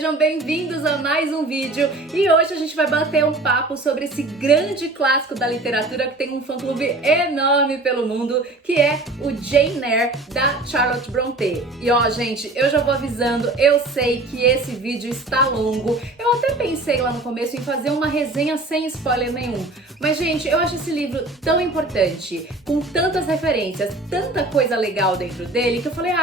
sejam bem-vindos a mais um vídeo e hoje a gente vai bater um papo sobre esse grande clássico da literatura que tem um fã-clube enorme pelo mundo, que é o Jane Eyre, da Charlotte Brontë. E ó, gente, eu já vou avisando, eu sei que esse vídeo está longo, eu até pensei lá no começo em fazer uma resenha sem spoiler nenhum, mas gente, eu acho esse livro tão importante, com tantas referências, tanta coisa legal dentro dele, que eu falei,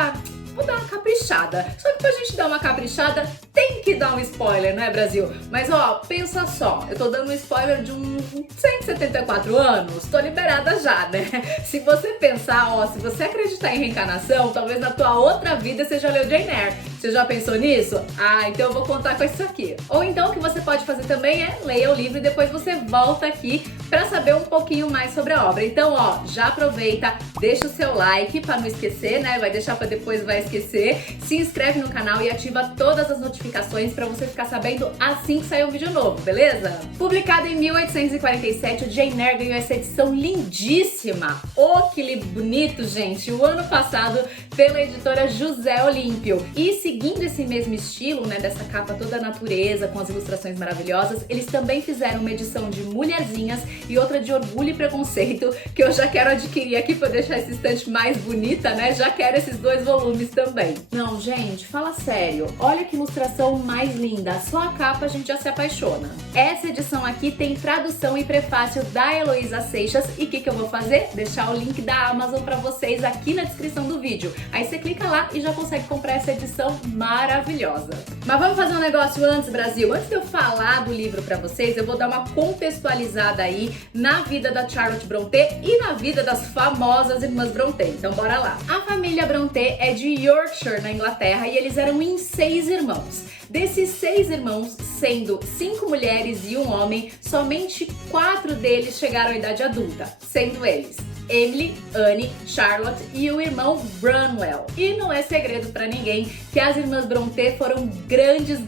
vou dar uma caprichada. Só que pra gente dar uma caprichada, tem que dar um spoiler, né, Brasil? Mas ó, pensa só, eu tô dando um spoiler de um 174 anos, tô liberada já, né? Se você pensar, ó, se você acreditar em reencarnação, talvez na tua outra vida você já leu Jane Eyre. Você já pensou nisso? Então eu vou contar com isso aqui. Ou então o que você pode fazer também é leia o livro e depois você volta aqui pra saber um pouquinho mais sobre a obra. Então, ó, já aproveita, deixa o seu like pra não esquecer, né? Vai deixar pra depois, vai esquecer. Se inscreve no canal e ativa todas as notificações pra você ficar sabendo assim que sair um vídeo novo, beleza? Publicado em 1847, o Jane Eyre ganhou essa edição lindíssima. Oh, que livro bonito, gente! O ano passado, pela editora José Olímpio. E seguindo esse mesmo estilo, né, dessa capa toda natureza, com as ilustrações maravilhosas, eles também fizeram uma edição de Mulherzinhas e outra de Orgulho e Preconceito, que eu já quero adquirir aqui pra deixar essa estante mais bonita, né? Já quero esses dois volumes também. Não, gente, fala sério, olha que ilustração mais linda, só a capa a gente já se apaixona. Essa edição aqui tem tradução e prefácio da Heloísa Seixas e o que eu vou fazer? Deixar o link da Amazon pra vocês aqui na descrição do vídeo. Aí você clica lá e já consegue comprar essa edição maravilhosa. Mas vamos fazer um negócio antes, Brasil? Antes de eu falar do livro pra vocês, eu vou dar uma contextualizada aí na vida da Charlotte Brontë e na vida das famosas irmãs Brontë. Então bora lá. A família Brontë é de Yorkshire, na Inglaterra, e eles eram em 6 irmãos. Desses 6 irmãos, sendo 5 mulheres e um homem, somente 4 deles chegaram à idade adulta, sendo eles Emily, Anne, Charlotte e o irmão Branwell. E não é segredo pra ninguém que as irmãs Brontë foram grandes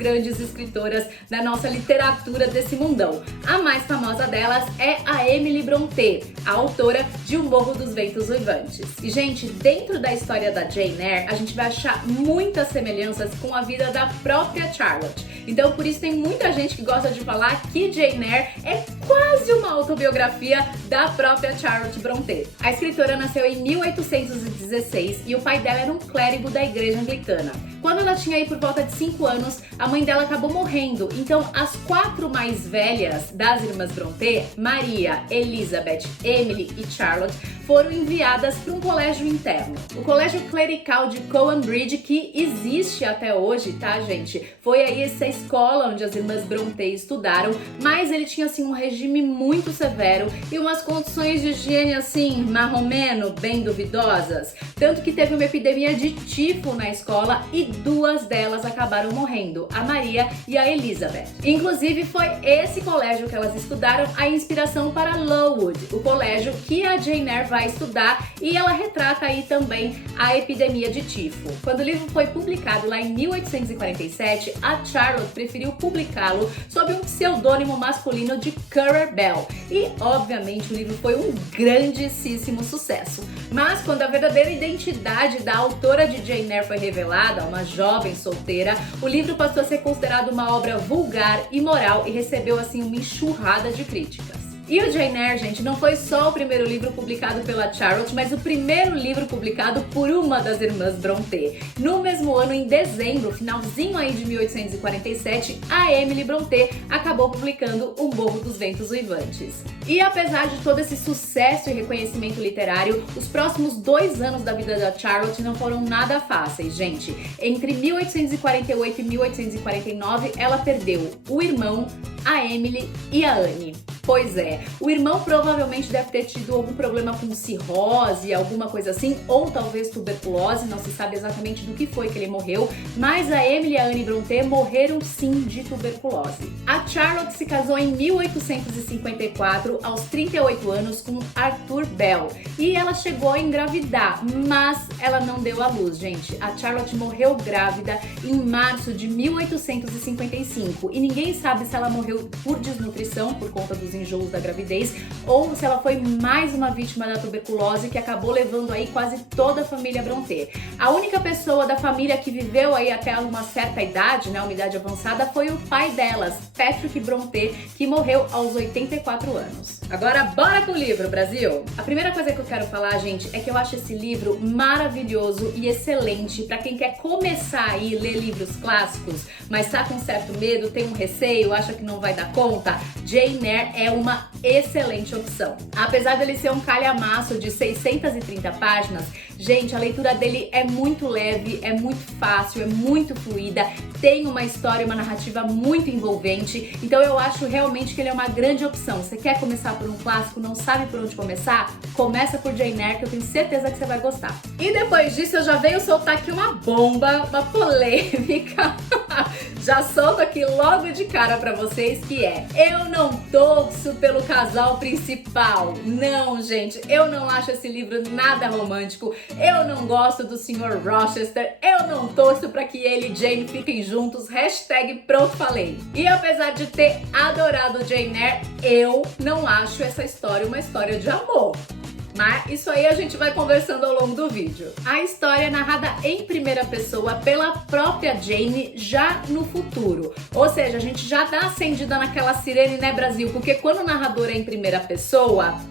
escritoras da nossa literatura desse mundão. A mais famosa delas é a Emily Brontë, a autora de O Morro dos Ventos Uivantes. E gente, dentro da história da Jane Eyre, a gente vai achar muitas semelhanças com a vida da própria Charlotte. Então por isso tem muita gente que gosta de falar que Jane Eyre é quase uma autobiografia da própria Charlotte Brontë. A escritora nasceu em 1816 e o pai dela era um clérigo da igreja anglicana. Quando ela tinha aí por volta de 5 anos, a mãe dela acabou morrendo. Então as 4 mais velhas das irmãs Brontë, Maria, Elizabeth, Emily e Charlotte, foram enviadas para um colégio interno. O colégio clerical de Cowan Bridge, que existe até hoje, tá, gente? Foi aí essa escola onde as irmãs Brontë estudaram, mas ele tinha assim um regime muito severo e umas condições de higiene assim, marromeno, bem duvidosas. Tanto que teve uma epidemia de tifo na escola e 2 delas acabaram morrendo, a Maria e a Elizabeth. Inclusive foi esse colégio que elas estudaram a inspiração para Lowood, o colégio que a Jane Eyre vai estudar, e ela retrata aí também a epidemia de tifo. Quando o livro foi publicado lá em 1847, a Charlotte preferiu publicá-lo sob um pseudônimo masculino de Currer Bell. E, obviamente, o livro foi um grandíssimo sucesso. Mas quando a verdadeira identidade da autora de Jane Eyre foi revelada, uma jovem solteira, o livro passou a ser considerado uma obra vulgar, imoral e recebeu assim uma enxurrada de críticas. E o Jane Eyre, gente, não foi só o primeiro livro publicado pela Charlotte, mas o primeiro livro publicado por uma das irmãs Brontë. No mesmo ano, em dezembro, finalzinho aí de 1847, a Emily Brontë acabou publicando O Morro dos Ventos Uivantes. E apesar de todo esse sucesso e reconhecimento literário, os próximos 2 anos da vida da Charlotte não foram nada fáceis, gente. Entre 1848 e 1849, ela perdeu o irmão, a Emily e a Anne. Pois é, o irmão provavelmente deve ter tido algum problema com cirrose, alguma coisa assim, ou talvez tuberculose, não se sabe exatamente do que foi que ele morreu, mas a Emily e a Anne Brontë morreram sim de tuberculose. A Charlotte se casou em 1854, aos 38 anos, com Arthur Bell, e ela chegou a engravidar, mas ela não deu à luz, gente. A Charlotte morreu grávida em março de 1855, e ninguém sabe se ela morreu por desnutrição, por conta dos enjoos da gravidez, ou se ela foi mais uma vítima da tuberculose que acabou levando aí quase toda a família Brontë. A única pessoa da família que viveu aí até uma certa idade, né, uma idade avançada, foi o pai delas, Patrick Brontë, que morreu aos 84 anos. Agora, bora pro livro, Brasil! A primeira coisa que eu quero falar, gente, é que eu acho esse livro maravilhoso e excelente para quem quer começar aí a ler livros clássicos, mas tá com certo medo, tem um receio, acha que não vai dar conta. Jane Eyre é uma excelente opção. Apesar dele ser um calhamaço de 630 páginas, gente, a leitura dele é muito leve, é muito fácil, é muito fluida, tem uma história, uma narrativa muito envolvente, então eu acho realmente que ele é uma grande opção. Você quer começar por um clássico, não sabe por onde começar? Começa por Jane Eyre, que eu tenho certeza que você vai gostar. E depois disso eu já venho soltar aqui uma bomba, uma polêmica. Já solto aqui logo de cara pra vocês, que é: eu não torço pelo casal principal. Não, gente, eu não acho esse livro nada romântico, eu não gosto do Sr. Rochester, eu não torço pra que ele e Jane fiquem juntos, hashtag pronto falei. E apesar de ter adorado Jane Eyre, eu não acho essa história uma história de amor. Mas isso aí a gente vai conversando ao longo do vídeo. A história é narrada em primeira pessoa pela própria Jane já no futuro. Ou seja, a gente já dá acendida naquela sirene, né, Brasil? Porque quando o narrador é em primeira pessoa,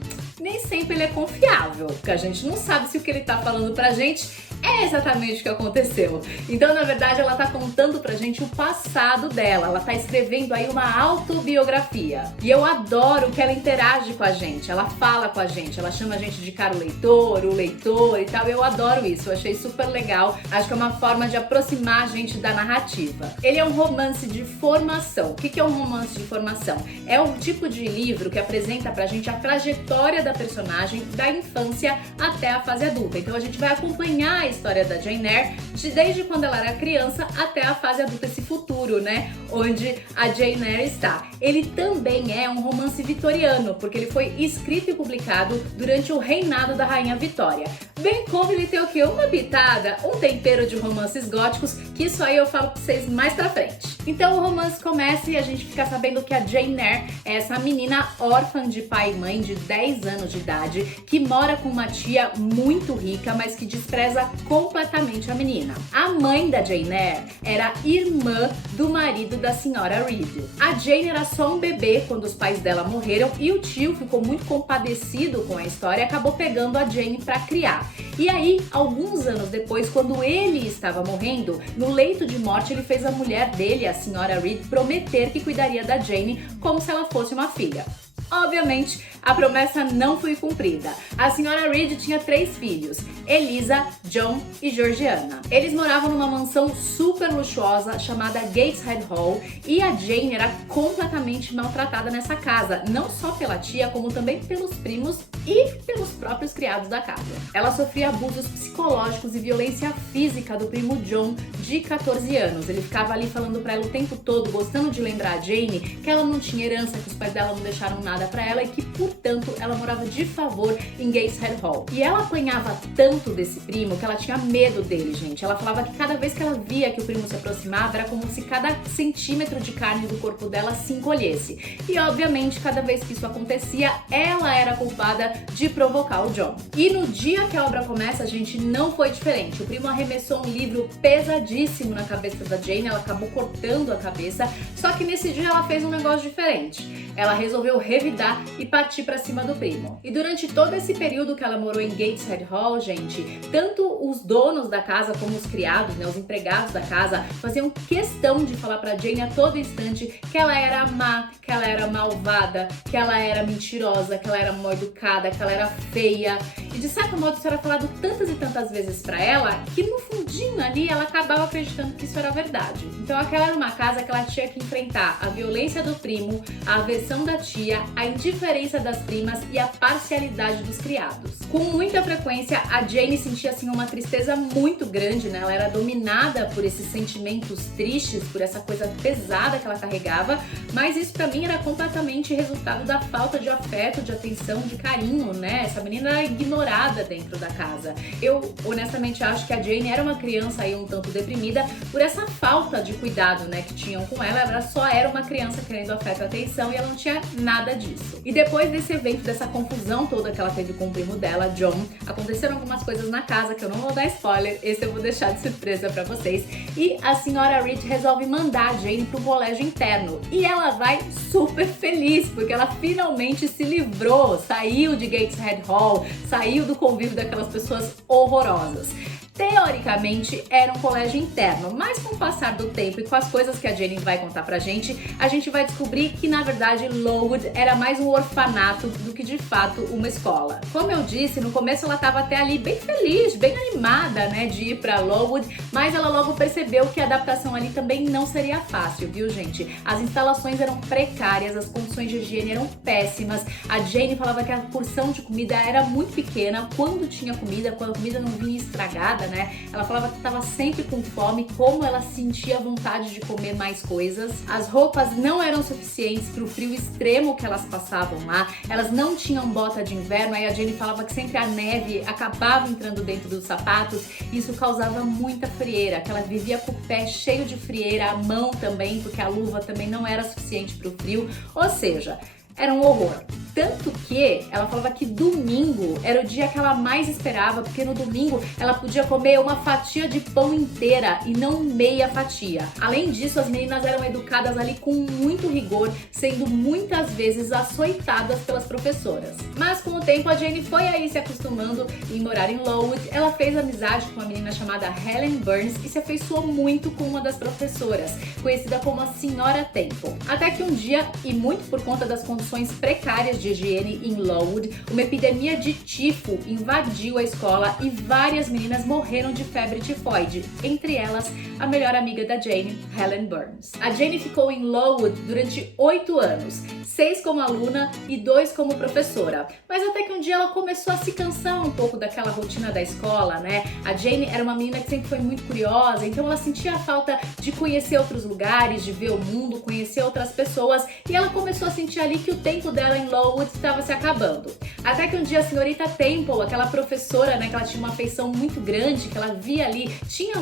nem sempre ele é confiável, porque a gente não sabe se o que ele tá falando pra gente é exatamente o que aconteceu. Então, na verdade, ela tá contando pra gente o passado dela, ela tá escrevendo aí uma autobiografia. E eu adoro que ela interage com a gente, ela fala com a gente, ela chama a gente de caro leitor, o leitor e tal. Eu adoro isso, eu achei super legal. Acho que é uma forma de aproximar a gente da narrativa. Ele é um romance de formação. O que é um romance de formação? É o tipo de livro que apresenta pra gente a trajetória da personagem da infância até a fase adulta. Então a gente vai acompanhar a história da Jane Eyre desde quando ela era criança até a fase adulta, esse futuro, né, onde a Jane Eyre está. Ele também é um romance vitoriano, porque ele foi escrito e publicado durante o reinado da Rainha Vitória. Bem como ele tem o quê? Uma pitada, um tempero de romances góticos, que isso aí eu falo pra vocês mais pra frente. Então o romance começa e a gente fica sabendo que a Jane Eyre é essa menina órfã de pai e mãe de 10 anos de idade, que mora com uma tia muito rica, mas que despreza completamente a menina. A mãe da Jane Eyre era irmã do marido da senhora Reed. A Jane era só um bebê quando os pais dela morreram e o tio ficou muito compadecido com a história e acabou pegando a Jane para criar. E aí, alguns anos depois, quando ele estava morrendo, no leito de morte ele fez a mulher dele, a senhora Reed, prometer que cuidaria da Jane como se ela fosse uma filha. Obviamente, a promessa não foi cumprida. A senhora Reed tinha 3 filhos, Eliza, John e Georgiana. Eles moravam numa mansão super luxuosa chamada Gateshead Hall e a Jane era completamente maltratada nessa casa, não só pela tia, como também pelos primos e pelos próprios criados da casa. Ela sofria abusos psicológicos e violência física do primo John, de 14 anos. Ele ficava ali falando pra ela o tempo todo, gostando de lembrar a Jane que ela não tinha herança, que os pais dela não deixaram nada pra ela e que, portanto, ela morava de favor em Gateshead Hall. E ela apanhava tanto desse primo que ela tinha medo dele, gente. Ela falava que cada vez que ela via que o primo se aproximava, era como se cada centímetro de carne do corpo dela se encolhesse. E, obviamente, cada vez que isso acontecia, ela era culpada de provocar o John. E no dia que a obra começa, a gente não foi diferente. O primo arremessou um livro pesadíssimo na cabeça da Jane, ela acabou cortando a cabeça, só que nesse dia ela fez um negócio diferente. Ela resolveu revidar e partir pra cima do primo. E durante todo esse período que ela morou em Gateshead Hall, gente, tanto os donos da casa como os criados, né, os empregados da casa, faziam questão de falar pra Jane a todo instante que ela era má, que ela era malvada, que ela era mentirosa, que ela era mal educada, que ela era feia. E de certo modo isso era falado tantas e tantas vezes pra ela que no fundinho ali ela acabava acreditando que isso era verdade. Então aquela era uma casa que ela tinha que enfrentar a violência do primo, a aversão da tia, a indiferença das primas e a parcialidade dos criados. Com muita frequência, a Jane sentia assim uma tristeza muito grande, né? Ela era dominada por esses sentimentos tristes, por essa coisa pesada que ela carregava, mas isso pra mim era completamente resultado da falta de afeto, de atenção, de carinho, né? Essa menina era ignorada dentro da casa. Eu honestamente acho que a Jane era uma criança aí um tanto deprimida por essa falta de cuidado, né, que tinham com ela. Ela só era uma criança querendo afeto e atenção e ela não tinha nada disso. disso. E depois desse evento, dessa confusão toda que ela teve com o primo dela, John, aconteceram algumas coisas na casa que eu não vou dar spoiler, esse eu vou deixar de surpresa pra vocês. E a senhora Reed resolve mandar a Jane pro colégio interno. E ela vai super feliz, porque ela finalmente se livrou, saiu de Gateshead Hall, saiu do convívio daquelas pessoas horrorosas. Teoricamente era um colégio interno, mas com o passar do tempo e com as coisas que a Jane vai contar pra gente, a gente vai descobrir que na verdade Lowood era mais um orfanato do que de fato uma escola. Como eu disse, no começo ela estava até ali bem feliz, bem animada, né, de ir pra Lowood, mas ela logo percebeu que a adaptação ali também não seria fácil, viu, gente? As instalações eram precárias, as condições de higiene eram péssimas, a Jane falava que a porção de comida era muito pequena, quando tinha comida, quando a comida não vinha estragada, né? Ela falava que estava sempre com fome, como ela sentia vontade de comer mais coisas. As roupas não eram suficientes para o frio extremo que elas passavam lá. Elas não tinham bota de inverno, aí a Jane falava que sempre a neve acabava entrando dentro dos sapatos. Isso causava muita frieira, que ela vivia com o pé cheio de frieira, a mão também, porque a luva também não era suficiente para o frio. Ou seja, era um horror. Tanto que ela falava que domingo era o dia que ela mais esperava, porque no domingo ela podia comer uma fatia de pão inteira e não meia fatia. Além disso, as meninas eram educadas ali com muito rigor, sendo muitas vezes açoitadas pelas professoras. Mas com o tempo a Jane foi aí se acostumando em morar em Lowood. Ela fez amizade com uma menina chamada Helen Burns e se afeiçoou muito com uma das professoras, conhecida como a Senhora Temple. Até que um dia, e muito por conta das condições precárias de higiene em Lowood, uma epidemia de tifo invadiu a escola e várias meninas morreram de febre tifoide, entre elas a melhor amiga da Jane, Helen Burns. A Jane ficou em Lowood durante 8 anos, 6 como aluna e 2 como professora, mas até que um dia ela começou a se cansar um pouco daquela rotina da escola, né? A Jane era uma menina que sempre foi muito curiosa, então ela sentia a falta de conhecer outros lugares, de ver o mundo, conhecer outras pessoas, e ela começou a sentir ali que o tempo dela em Lowood estava se acabando. Até que um dia a senhorita Temple, aquela professora, né, que ela tinha uma afeição muito grande, que ela via ali, tinha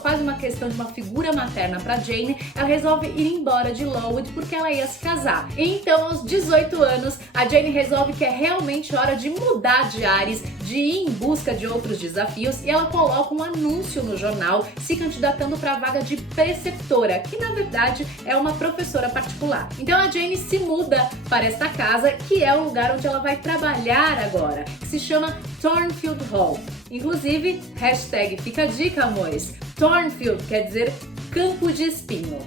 quase uma questão de uma figura materna para Jane, ela resolve ir embora de Lowood porque ela ia se casar. E então, aos 18 anos, a Jane resolve que é realmente hora de mudar de ares, de ir em busca de outros desafios, e ela coloca um anúncio no jornal se candidatando para a vaga de preceptora, que na verdade é uma professora particular. Então a Jane se muda para esta casa, que é o lugar onde ela vai trabalhar agora, que se chama Thornfield Hall. Inclusive, hashtag fica a dica, amores, Thornfield quer dizer campo de espinho.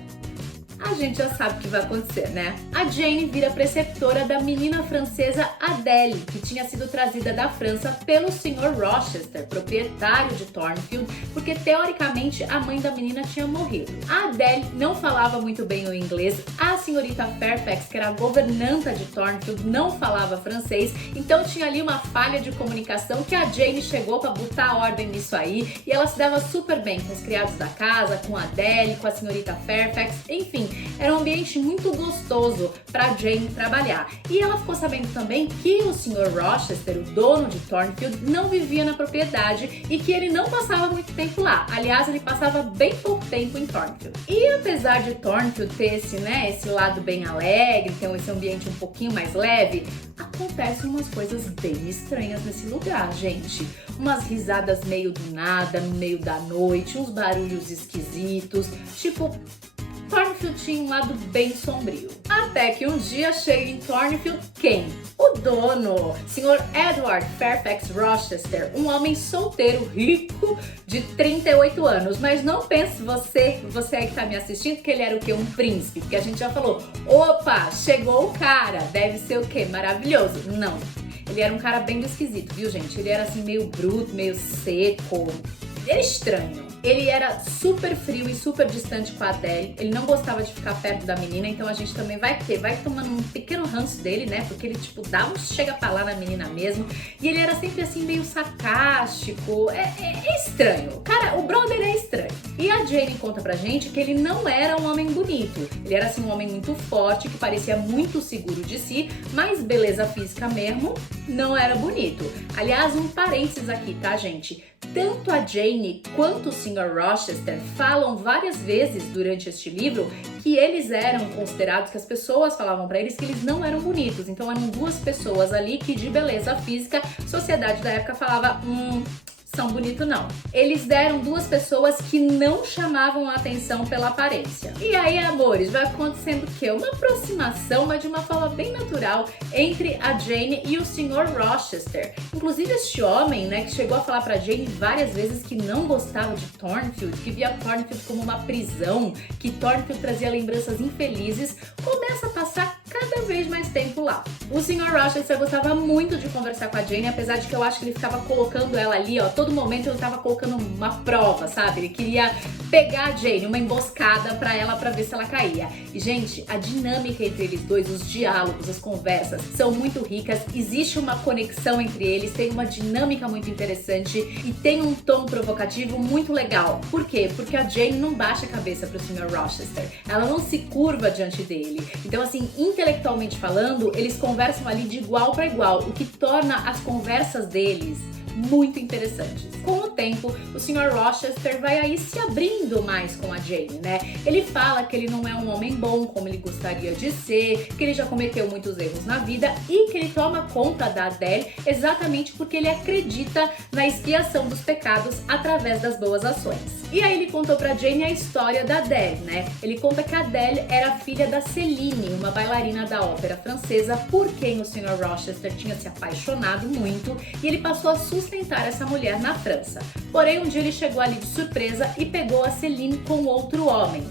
A gente já sabe o que vai acontecer, né? A Jane vira preceptora da menina francesa Adele, que tinha sido trazida da França pelo Sr. Rochester, proprietário de Thornfield, porque teoricamente a mãe da menina tinha morrido. A Adele não falava muito bem o inglês, a senhorita Fairfax, que era a governanta de Thornfield, não falava francês, então tinha ali uma falha de comunicação que a Jane chegou para botar ordem nisso aí, e ela se dava super bem com os criados da casa, com a Adele, com a senhorita Fairfax, enfim, era um ambiente muito gostoso para Jane trabalhar. E ela ficou sabendo também que o Sr. Rochester, o dono de Thornfield, não vivia na propriedade e que ele não passava muito tempo lá. Aliás, ele passava bem pouco tempo em Thornfield. E apesar de Thornfield ter esse lado bem alegre, ter esse ambiente um pouquinho mais leve, acontecem umas coisas bem estranhas nesse lugar, gente. Umas risadas meio do nada, no meio da noite, uns barulhos esquisitos, tipo... Thornfield tinha um lado bem sombrio. Até que um dia chega em Thornfield quem? O dono, Sr. Edward Fairfax Rochester, um homem solteiro, rico, de 38 anos. Mas não pense você aí que tá me assistindo, que ele era o quê? Um príncipe. Porque a gente já falou, opa, chegou o cara, deve ser o quê? Maravilhoso. Não, ele era um cara bem esquisito, viu, gente? Ele era assim meio bruto, meio seco, era estranho. Ele era super frio e super distante com a Adele, ele não gostava de ficar perto da menina, então a gente também vai tomando um pequeno ranço dele, né, porque ele tipo dá um chega pra lá na menina mesmo, e ele era sempre assim meio sarcástico, é estranho, cara, o brother é estranho. E a Jane conta pra gente que ele não era um homem bonito. Ele era assim um homem muito forte, que parecia muito seguro de si, mas beleza física mesmo, não era bonito. Aliás, um parênteses aqui, tá, gente? Tanto a Jane quanto o Sr. Rochester falam várias vezes durante este livro que eles eram considerados, que as pessoas falavam pra eles que eles não eram bonitos. Então eram duas pessoas ali que de beleza física, a sociedade da época falava, são bonitos não. Eles deram duas pessoas que não chamavam a atenção pela aparência. E aí, amores, vai acontecendo o quê? Uma aproximação, mas de uma forma bem natural, entre a Jane e o Sr. Rochester. Inclusive este homem, né, que chegou a falar pra Jane várias vezes que não gostava de Thornfield, que via Thornfield como uma prisão, que Thornfield trazia lembranças infelizes, começa a passar cada vez mais tempo lá. O Sr. Rochester gostava muito de conversar com a Jane, apesar de que eu acho que ele ficava colocando ela ali, ó, todo momento ele tava colocando uma prova, sabe? Ele queria pegar a Jane, uma emboscada pra ela, pra ver se ela caía. E, gente, a dinâmica entre eles dois, os diálogos, as conversas, são muito ricas, existe uma conexão entre eles, tem uma dinâmica muito interessante e tem um tom provocativo muito legal. Por quê? Porque a Jane não baixa a cabeça pro Sr. Rochester, ela não se curva diante dele. Então, assim, intelectualmente falando, eles conversam ali de igual para igual, o que torna as conversas deles muito interessantes. Com o tempo, o Sr. Rochester vai aí se abrindo mais com a Jane, né? Ele fala que ele não é um homem bom como ele gostaria de ser, que ele já cometeu muitos erros na vida e que ele toma conta da Adele exatamente porque ele acredita na expiação dos pecados através das boas ações. E aí ele contou pra Jane a história da Adele, né? Ele conta que a Adele era filha da Céline, uma bailarina da ópera francesa, por quem o Sr. Rochester tinha se apaixonado muito, e ele passou a sustentar essa mulher na França. Porém, um dia ele chegou ali de surpresa e pegou a Céline com outro homem.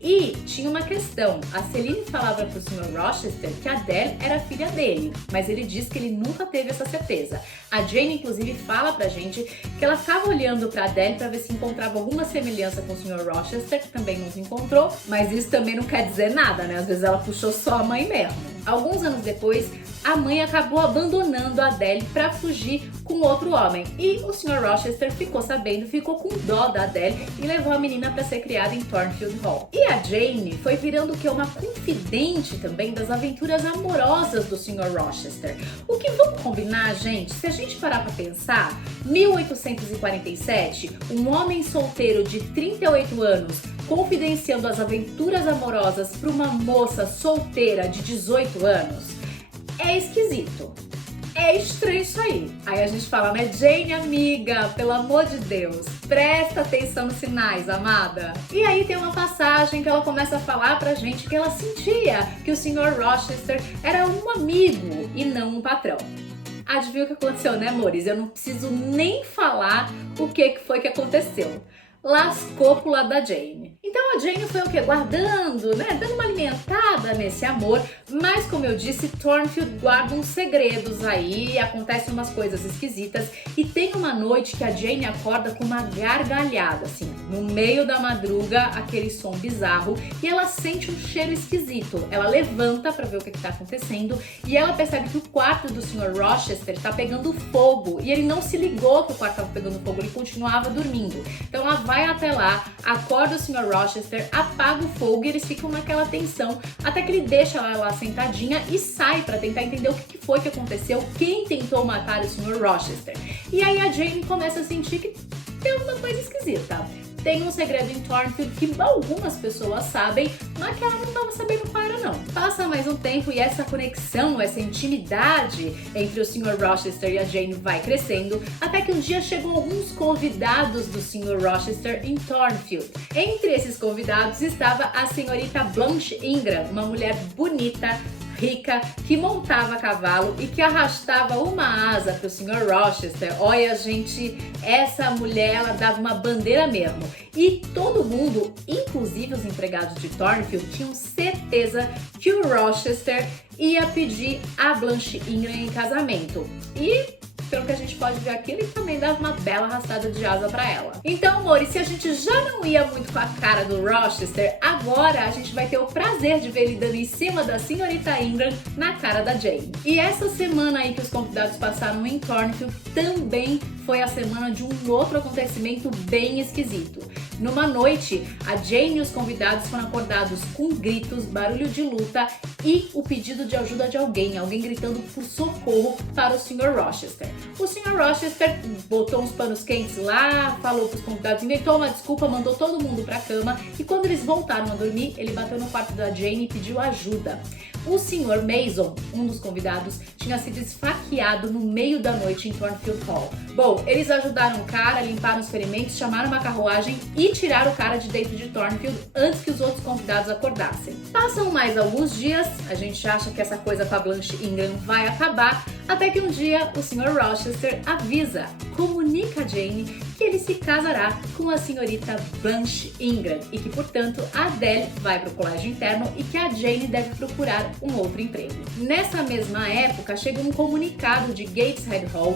E tinha uma questão, a Céline falava pro Sr. Rochester que a Adele era filha dele, mas ele diz que ele nunca teve essa certeza. A Jane, inclusive, fala pra gente que ela ficava olhando pra Adele pra ver se encontrava alguma semelhança com o Sr. Rochester, que também não se encontrou, mas isso também não quer dizer nada, né? Às vezes ela puxou só a mãe mesmo. Alguns anos depois, a mãe acabou abandonando a Adele pra fugir com outro homem. E o Sr. Rochester ficou sabendo, ficou com dó da Adele e levou a menina pra ser criada em Thornfield Hall. E a Jane foi virando o que? Uma confidente também das aventuras amorosas do Sr. Rochester. O que vamos combinar, gente? Se a gente parar pra pensar, 1847, um homem solteiro de 38 anos confidenciando as aventuras amorosas para uma moça solteira de 18 anos, é esquisito. É estranho isso aí. Aí a gente fala, né, Jane, amiga, pelo amor de Deus, presta atenção nos sinais, amada. E aí tem uma passagem que ela começa a falar pra gente que ela sentia que o Sr. Rochester era um amigo e não um patrão. Adivinha o que aconteceu, né, amores? Eu não preciso nem falar o que foi que aconteceu. Lascou pro lado da Jane. Então a Jane foi o quê? Guardando, né? Dando uma alimentada nesse amor. Mas como eu disse, Thornfield guarda uns segredos aí, acontecem umas coisas esquisitas. E tem uma noite que a Jane acorda com uma gargalhada, assim, no meio da madruga, aquele som bizarro. E ela sente um cheiro esquisito. Ela levanta pra ver o que tá acontecendo. E ela percebe que o quarto do Sr. Rochester tá pegando fogo. E ele não se ligou que o quarto tava pegando fogo, ele continuava dormindo. Então ela vai até lá, acorda o Sr. Rochester, apaga o fogo e eles ficam naquela tensão até que ele deixa ela lá sentadinha e sai pra tentar entender o que foi que aconteceu, quem tentou matar o Sr. Rochester. E aí a Jane começa a sentir que tem alguma coisa esquisita. Tem um segredo em Thornfield que algumas pessoas sabem, mas que ela não estava sabendo qual era não. Passa mais um tempo e essa conexão, essa intimidade entre o Sr. Rochester e a Jane vai crescendo, até que um dia chegam alguns convidados do Sr. Rochester em Thornfield. Entre esses convidados estava a senhorita Blanche Ingram, uma mulher bonita, rica, que montava a cavalo e que arrastava uma asa para o Sr. Rochester. Olha, gente, essa mulher, ela dava uma bandeira mesmo. E todo mundo, inclusive os empregados de Thornfield, tinham certeza que o Rochester ia pedir a Blanche Ingram em casamento. E pelo que a gente pode ver aqui, ele também dava uma bela arrastada de asa pra ela. Então, amores, se a gente já não ia muito com a cara do Rochester, agora a gente vai ter o prazer de ver ele dando em cima da senhorita Ingram na cara da Jane. E essa semana aí que os convidados passaram em Thornfield também foi a semana de um outro acontecimento bem esquisito. Numa noite, a Jane e os convidados foram acordados com gritos, barulho de luta e o pedido de ajuda de alguém gritando por socorro para o Sr. Rochester. O Sr. Rochester botou uns panos quentes lá, falou para os convidados, inventou uma desculpa, mandou todo mundo para a cama e quando eles voltaram a dormir, ele bateu no quarto da Jane e pediu ajuda. O Sr. Mason, um dos convidados, tinha sido esfaqueado no meio da noite em Thornfield Hall. Bom, eles ajudaram o cara, limparam os ferimentos, chamaram uma carruagem e tiraram o cara de dentro de Thornfield antes que os outros convidados acordassem. Passam mais alguns dias, a gente acha que essa coisa com a Blanche Ingram vai acabar, até que um dia o Sr. Rochester avisa, comunica a Jane que ele se casará com a senhorita Blanche Ingram e que, portanto, a Adele vai para o colégio interno e que a Jane deve procurar um outro emprego. Nessa mesma época, chega um comunicado de Gateshead Hall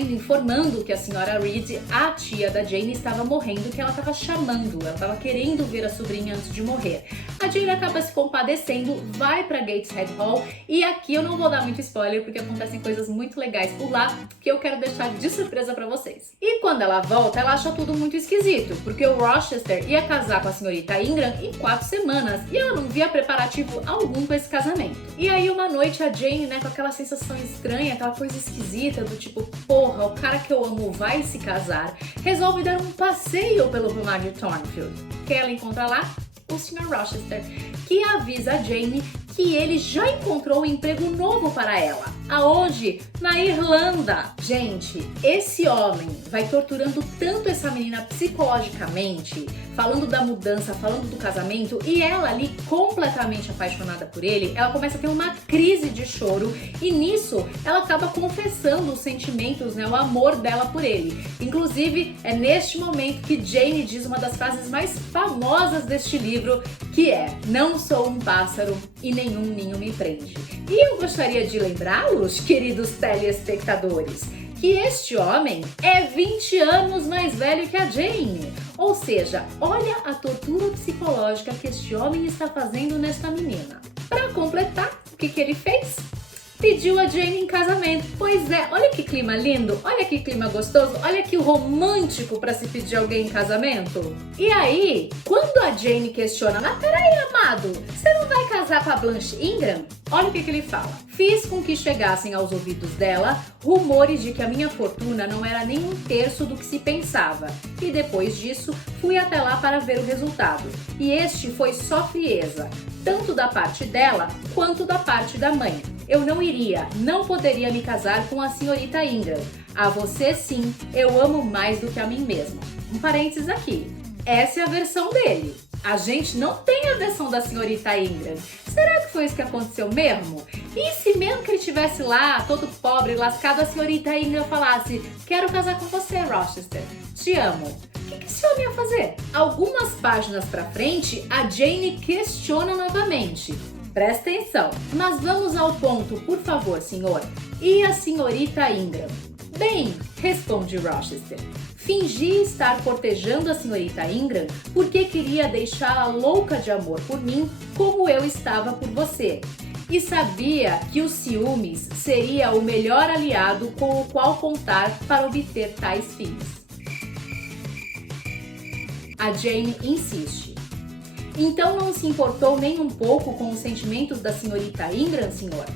informando que a senhora Reed, a tia da Jane, estava morrendo, que ela estava chamando, ela estava querendo ver a sobrinha antes de morrer. A Jane acaba se compadecendo, vai para Gateshead Hall e aqui eu não vou dar muito spoiler porque acontecem coisas muito legais por lá que eu quero deixar de surpresa para vocês. E quando ela volta, ela acha tudo muito esquisito, porque o Rochester ia casar com a senhorita Ingram em 4 semanas e ela não via preparativo algum para esse casamento. E aí uma noite a Jane, né, com aquela sensação estranha, aquela coisa esquisita do tipo, porra, o cara que eu amo vai se casar, resolve dar um passeio pelo pomar de Thornfield. Que ela encontra lá o Sr. Rochester, que avisa a Jane que ele já encontrou um emprego novo para ela. Aonde? Na Irlanda. Gente, esse homem vai torturando tanto essa menina psicologicamente, falando da mudança, falando do casamento, e ela ali completamente apaixonada por ele, ela começa a ter uma crise de choro e nisso ela acaba confessando os sentimentos, né, o amor dela por ele. Inclusive, é neste momento que Jane diz uma das frases mais famosas deste livro, que é: não sou um pássaro e nenhum ninho me prende. E eu gostaria de lembrá-los, queridos telespectadores, que este homem é 20 anos mais velho que a Jane. Ou seja, olha a tortura psicológica que este homem está fazendo nesta menina. Para completar, o que ele fez? Pediu a Jane em casamento. Pois é, olha que clima lindo, olha que clima gostoso, olha que romântico para se pedir alguém em casamento. E aí, quando a Jane questiona, mas peraí, amado, você não vai casar com a Blanche Ingram? Olha o que ele fala. Fiz com que chegassem aos ouvidos dela rumores de que a minha fortuna não era nem um terço do que se pensava. E depois disso, fui até lá para ver o resultado. E este foi só frieza, tanto da parte dela quanto da parte da mãe. Eu não poderia me casar com a senhorita Ingram. A você sim, eu amo mais do que a mim mesma. Um parênteses aqui. Essa é a versão dele. A gente não tem a versão da senhorita Ingram. Será que foi isso que aconteceu mesmo? E se mesmo que ele estivesse lá, todo pobre, lascado, a senhorita Ingram falasse: quero casar com você, Rochester. Te amo. O que esse homem ia fazer? Algumas páginas pra frente, a Jane questiona novamente. Presta atenção, mas vamos ao ponto, por favor, senhor. E a senhorita Ingram? Bem, responde Rochester, fingi estar cortejando a senhorita Ingram porque queria deixá-la louca de amor por mim como eu estava por você. E sabia que os ciúmes seria o melhor aliado com o qual contar para obter tais fins. A Jane insiste. Então não se importou nem um pouco com os sentimentos da senhorita Ingram, senhor?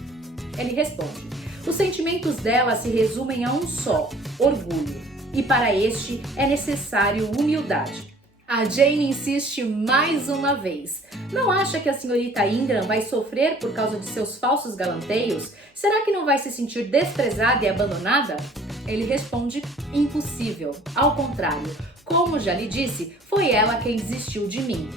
Ele responde: os sentimentos dela se resumem a um só, orgulho. E para este é necessário humildade. A Jane insiste mais uma vez. Não acha que a senhorita Ingram vai sofrer por causa de seus falsos galanteios? Será que não vai se sentir desprezada e abandonada? Ele responde: impossível. Ao contrário, como já lhe disse, foi ela quem desistiu de mim.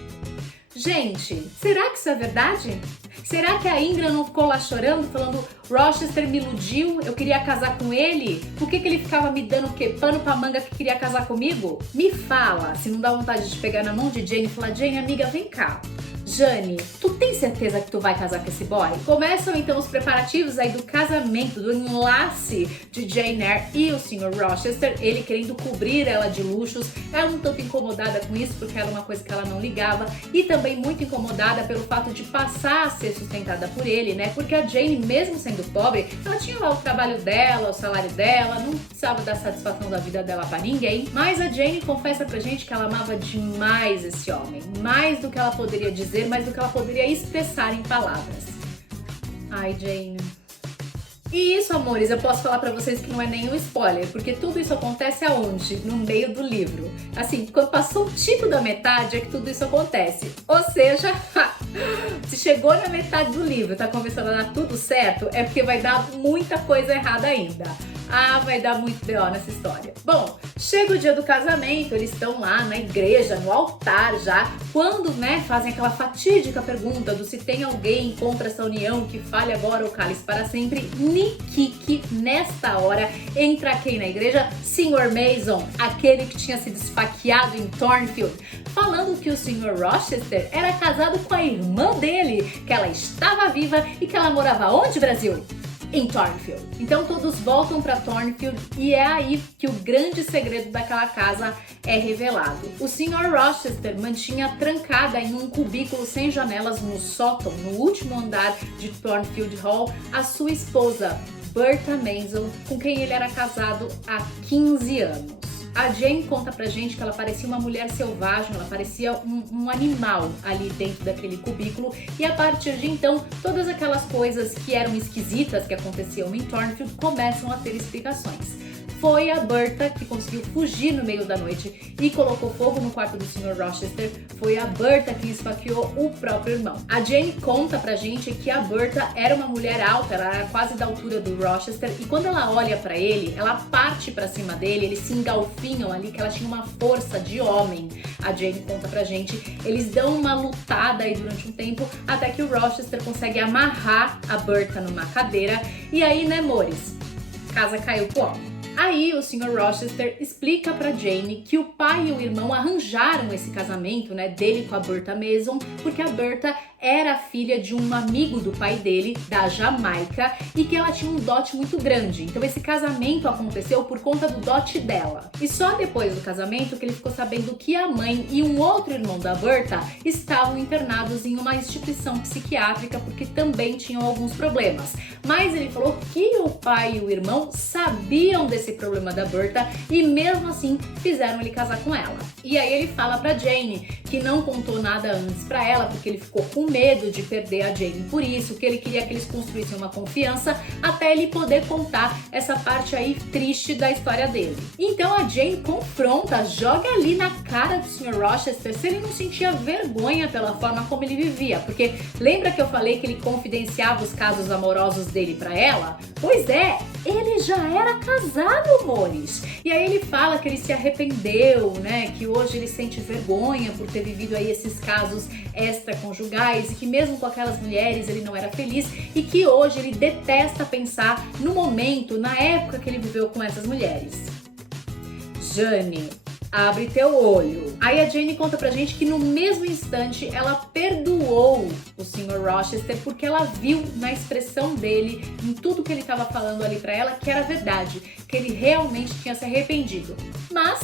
Gente, será que isso é verdade? Será que a Ingram não ficou lá chorando, falando: Rochester me iludiu, eu queria casar com ele? Por que ele ficava me dando o quê? Pano pra manga que queria casar comigo? Me fala, se não dá vontade de pegar na mão de Jane e falar: Jane, amiga, vem cá. Jane, tu tem certeza que tu vai casar com esse boy? Começam então os preparativos aí do casamento, do enlace de Jane Eyre e o Sr. Rochester, ele querendo cobrir ela de luxos, ela um tanto incomodada com isso porque era uma coisa que ela não ligava e também muito incomodada pelo fato de passar a ser sustentada por ele, né? Porque a Jane, mesmo sendo pobre, ela tinha lá o trabalho dela, o salário dela, não precisava dar satisfação da vida dela pra ninguém, mas a Jane confessa pra gente que ela amava demais esse homem, mais do que ela poderia dizer, mais do que ela poderia expressar em palavras. Ai, Jane. E isso, amores, eu posso falar pra vocês que não é nenhum spoiler, porque tudo isso acontece aonde? No meio do livro. Assim, quando passou o tipo da metade é que tudo isso acontece. Ou seja, se chegou na metade do livro e tá começando a dar tudo certo, é porque vai dar muita coisa errada ainda. Ah, vai dar muito B.O. nessa história. Bom, chega o dia do casamento, eles estão lá na igreja, no altar já, quando, né, fazem aquela fatídica pergunta do se tem alguém contra essa união que fale agora ou cale-se para sempre. Nikiki, nesta hora, entra quem na igreja? Sr. Mason, aquele que tinha sido esfaqueado em Thornfield, falando que o Sr. Rochester era casado com a irmã dele, que ela estava viva e que ela morava onde, Brasil? Em Thornfield. Então todos voltam para Thornfield e é aí que o grande segredo daquela casa é revelado. O Sr. Rochester mantinha trancada em um cubículo sem janelas no sótão, no último andar de Thornfield Hall, a sua esposa, Bertha Mason, com quem ele era casado há 15 anos. A Jane conta pra gente que ela parecia uma mulher selvagem, ela parecia um animal ali dentro daquele cubículo e a partir de então, todas aquelas coisas que eram esquisitas que aconteciam em Thornfield começam a ter explicações. Foi a Bertha que conseguiu fugir no meio da noite e colocou fogo no quarto do Sr. Rochester. Foi a Bertha que esfaqueou o próprio irmão. A Jane conta pra gente que a Bertha era uma mulher alta, ela era quase da altura do Rochester e quando ela olha pra ele, ela parte pra cima dele, eles se engalfinham ali, que ela tinha uma força de homem. A Jane conta pra gente, eles dão uma lutada aí durante um tempo até que o Rochester consegue amarrar a Bertha numa cadeira e aí, né, amores, casa caiu pro homem. Aí o Sr. Rochester explica pra Jane que o pai e o irmão arranjaram esse casamento, né, dele com a Bertha Mason, porque a Bertha era filha de um amigo do pai dele, da Jamaica, e que ela tinha um dote muito grande. Então esse casamento aconteceu por conta do dote dela. E só depois do casamento que ele ficou sabendo que a mãe e um outro irmão da Bertha estavam internados em uma instituição psiquiátrica porque também tinham alguns problemas. Mas ele falou que o pai e o irmão sabiam desse problema da Bertha e mesmo assim fizeram ele casar com ela. E aí ele fala pra Jane que não contou nada antes pra ela porque ele ficou com medo de perder a Jane por isso, que ele queria que eles construíssem uma confiança até ele poder contar essa parte aí triste da história dele. Então a Jane confronta, joga ali na cara do Sr. Rochester se ele não sentia vergonha pela forma como ele vivia, porque lembra que eu falei que ele confidenciava os casos amorosos dele pra ela? Pois é, ele já era casado, amores. E aí ele fala que ele se arrependeu, né, que hoje ele sente vergonha por ter vivido aí esses casos extraconjugais e que mesmo com aquelas mulheres ele não era feliz e que hoje ele detesta pensar no momento, na época que ele viveu com essas mulheres. Jane, abre teu olho. Aí a Jane conta pra gente que no mesmo instante ela perdoou o Sr. Rochester porque ela viu na expressão dele, em tudo que ele estava falando ali pra ela, que era verdade, que ele realmente tinha se arrependido. Mas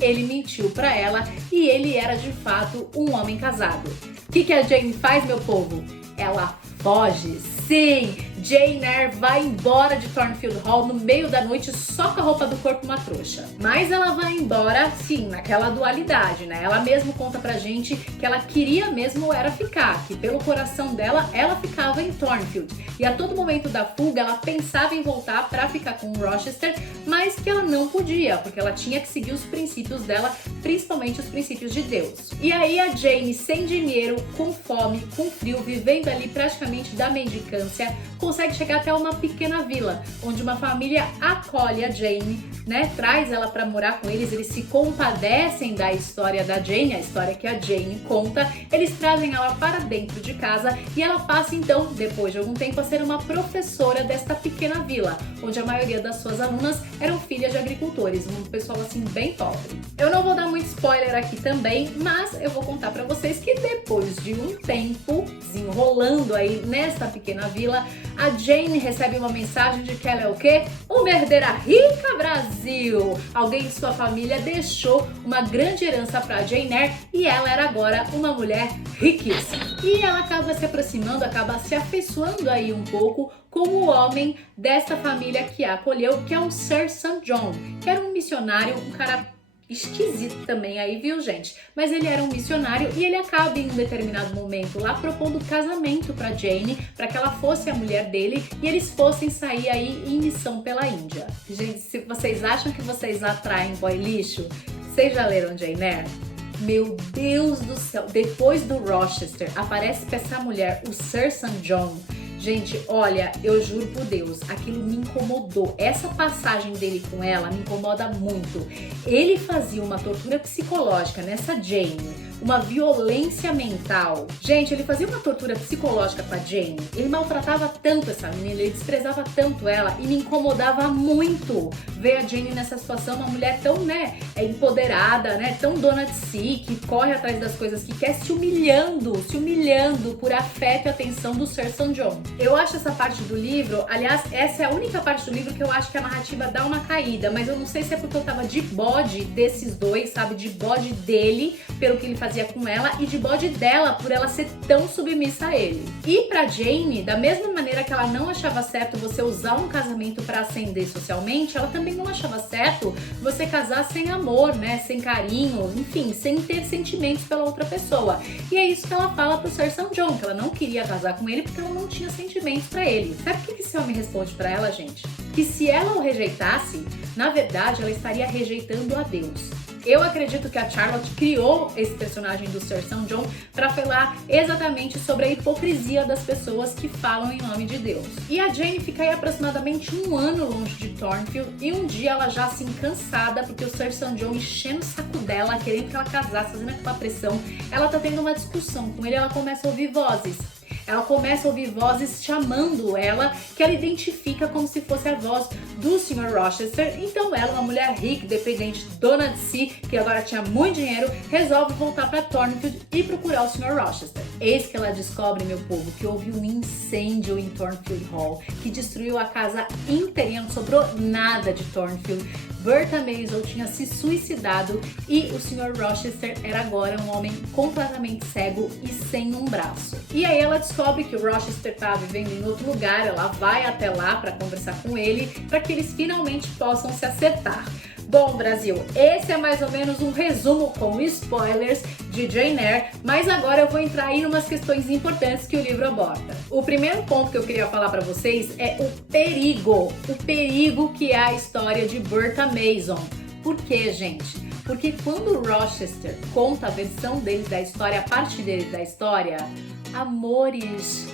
ele mentiu pra ela e ele era de fato um homem casado. O que a Jane faz, meu povo? Ela foge. Sim, Jane Eyre vai embora de Thornfield Hall no meio da noite só com a roupa do corpo uma trouxa. Mas ela vai embora, sim, naquela dualidade, né? Ela mesmo conta pra gente que ela queria mesmo era ficar, que pelo coração dela, ela ficava em Thornfield. E a todo momento da fuga, ela pensava em voltar pra ficar com o Rochester, mas que ela não podia, porque ela tinha que seguir os princípios dela, principalmente os princípios de Deus. E aí a Jane, sem dinheiro, com fome, com frio, vivendo ali praticamente da mendicância, consegue chegar até uma pequena vila, onde uma família acolhe a Jane, né? Traz ela para morar com eles se compadecem da história da Jane, a história que a Jane conta, eles trazem ela para dentro de casa e ela passa então, depois de algum tempo, a ser uma professora desta pequena vila, onde a maioria das suas alunas eram filhas de agricultores, um pessoal assim bem pobre. Eu não vou dar muito spoiler aqui também, mas eu vou contar pra vocês que depois de um tempo desenrolando aí nessa pequena vila, a Jane recebe uma mensagem de que ela é o quê? Uma herdeira rica, Brasil! Alguém de sua família deixou uma grande herança pra Jane Eyre e ela era agora uma mulher riquíssima. E ela acaba se aproximando, acaba se afeiçoando aí um pouco com o homem desta família que a acolheu, que é o Sir St. John, que era um missionário, um cara esquisito também aí, viu, gente? Mas ele era um missionário e ele acaba em um determinado momento lá propondo casamento pra Jane, para que ela fosse a mulher dele e eles fossem sair aí em missão pela Índia. Gente, se vocês acham que vocês atraem boy lixo, vocês já leram Jane Eyre? Meu Deus do céu, depois do Rochester, aparece pra essa mulher o Sir St. John. Gente, olha, eu juro por Deus, aquilo me incomodou. Essa passagem dele com ela me incomoda muito. Ele fazia uma tortura psicológica nessa Jane, uma violência mental. Gente, ele fazia uma tortura psicológica com a Jane. Ele maltratava tanto essa menina, ele desprezava tanto ela e me incomodava muito ver a Jane nessa situação, uma mulher tão, empoderada, tão dona de si, que corre atrás das coisas que quer, se humilhando por afeto e atenção do Sir St. John. Eu acho essa parte do livro, aliás, essa é a única parte do livro que eu acho que a narrativa dá uma caída, mas eu não sei se é porque eu tava de bode desses dois, sabe, de bode dele, pelo que ele fazia com ela, e de bode dela, por ela ser tão submissa a ele. E pra Jane, da mesma maneira que ela não achava certo você usar um casamento pra ascender socialmente, ela também não achava certo você casar sem amor, sem carinho, enfim, sem ter sentimentos pela outra pessoa. E é isso que ela fala pro Sir St. John, que ela não queria casar com ele porque ela não tinha sentimentos pra ele. Sabe o que esse homem responde pra ela, gente? Que se ela o rejeitasse, na verdade ela estaria rejeitando a Deus. Eu acredito que a Charlotte criou esse personagem do Sir St. John para falar exatamente sobre a hipocrisia das pessoas que falam em nome de Deus. E a Jane fica aí aproximadamente um ano longe de Thornfield e um dia ela já assim cansada, porque o Sir St. John enchendo o saco dela, querendo que ela casasse, fazendo aquela pressão, ela tá tendo uma discussão com ele, ela começa a ouvir vozes. Ela começa a ouvir vozes chamando ela, que ela identifica como se fosse a voz do Sr. Rochester. Então ela, uma mulher rica, dependente, dona de si, que agora tinha muito dinheiro, resolve voltar para Thornfield e procurar o Sr. Rochester. Eis que ela descobre, meu povo, que houve um incêndio em Thornfield Hall, que destruiu a casa inteirinha, não sobrou nada de Thornfield. Bertha Maisel tinha se suicidado e o Sr. Rochester era agora um homem completamente cego e sem um braço. E aí ela descobre que o Rochester está vivendo em outro lugar, ela vai até lá para conversar com ele, para que eles finalmente possam se acertar. Bom, Brasil, esse é mais ou menos um resumo com spoilers de Jane Eyre, mas agora eu vou entrar aí em umas questões importantes que o livro aborda. O primeiro ponto que eu queria falar para vocês é o perigo que é a história de Bertha Mason. Por quê, gente? Porque quando o Rochester conta a versão dele da história, a parte dele da história, amores,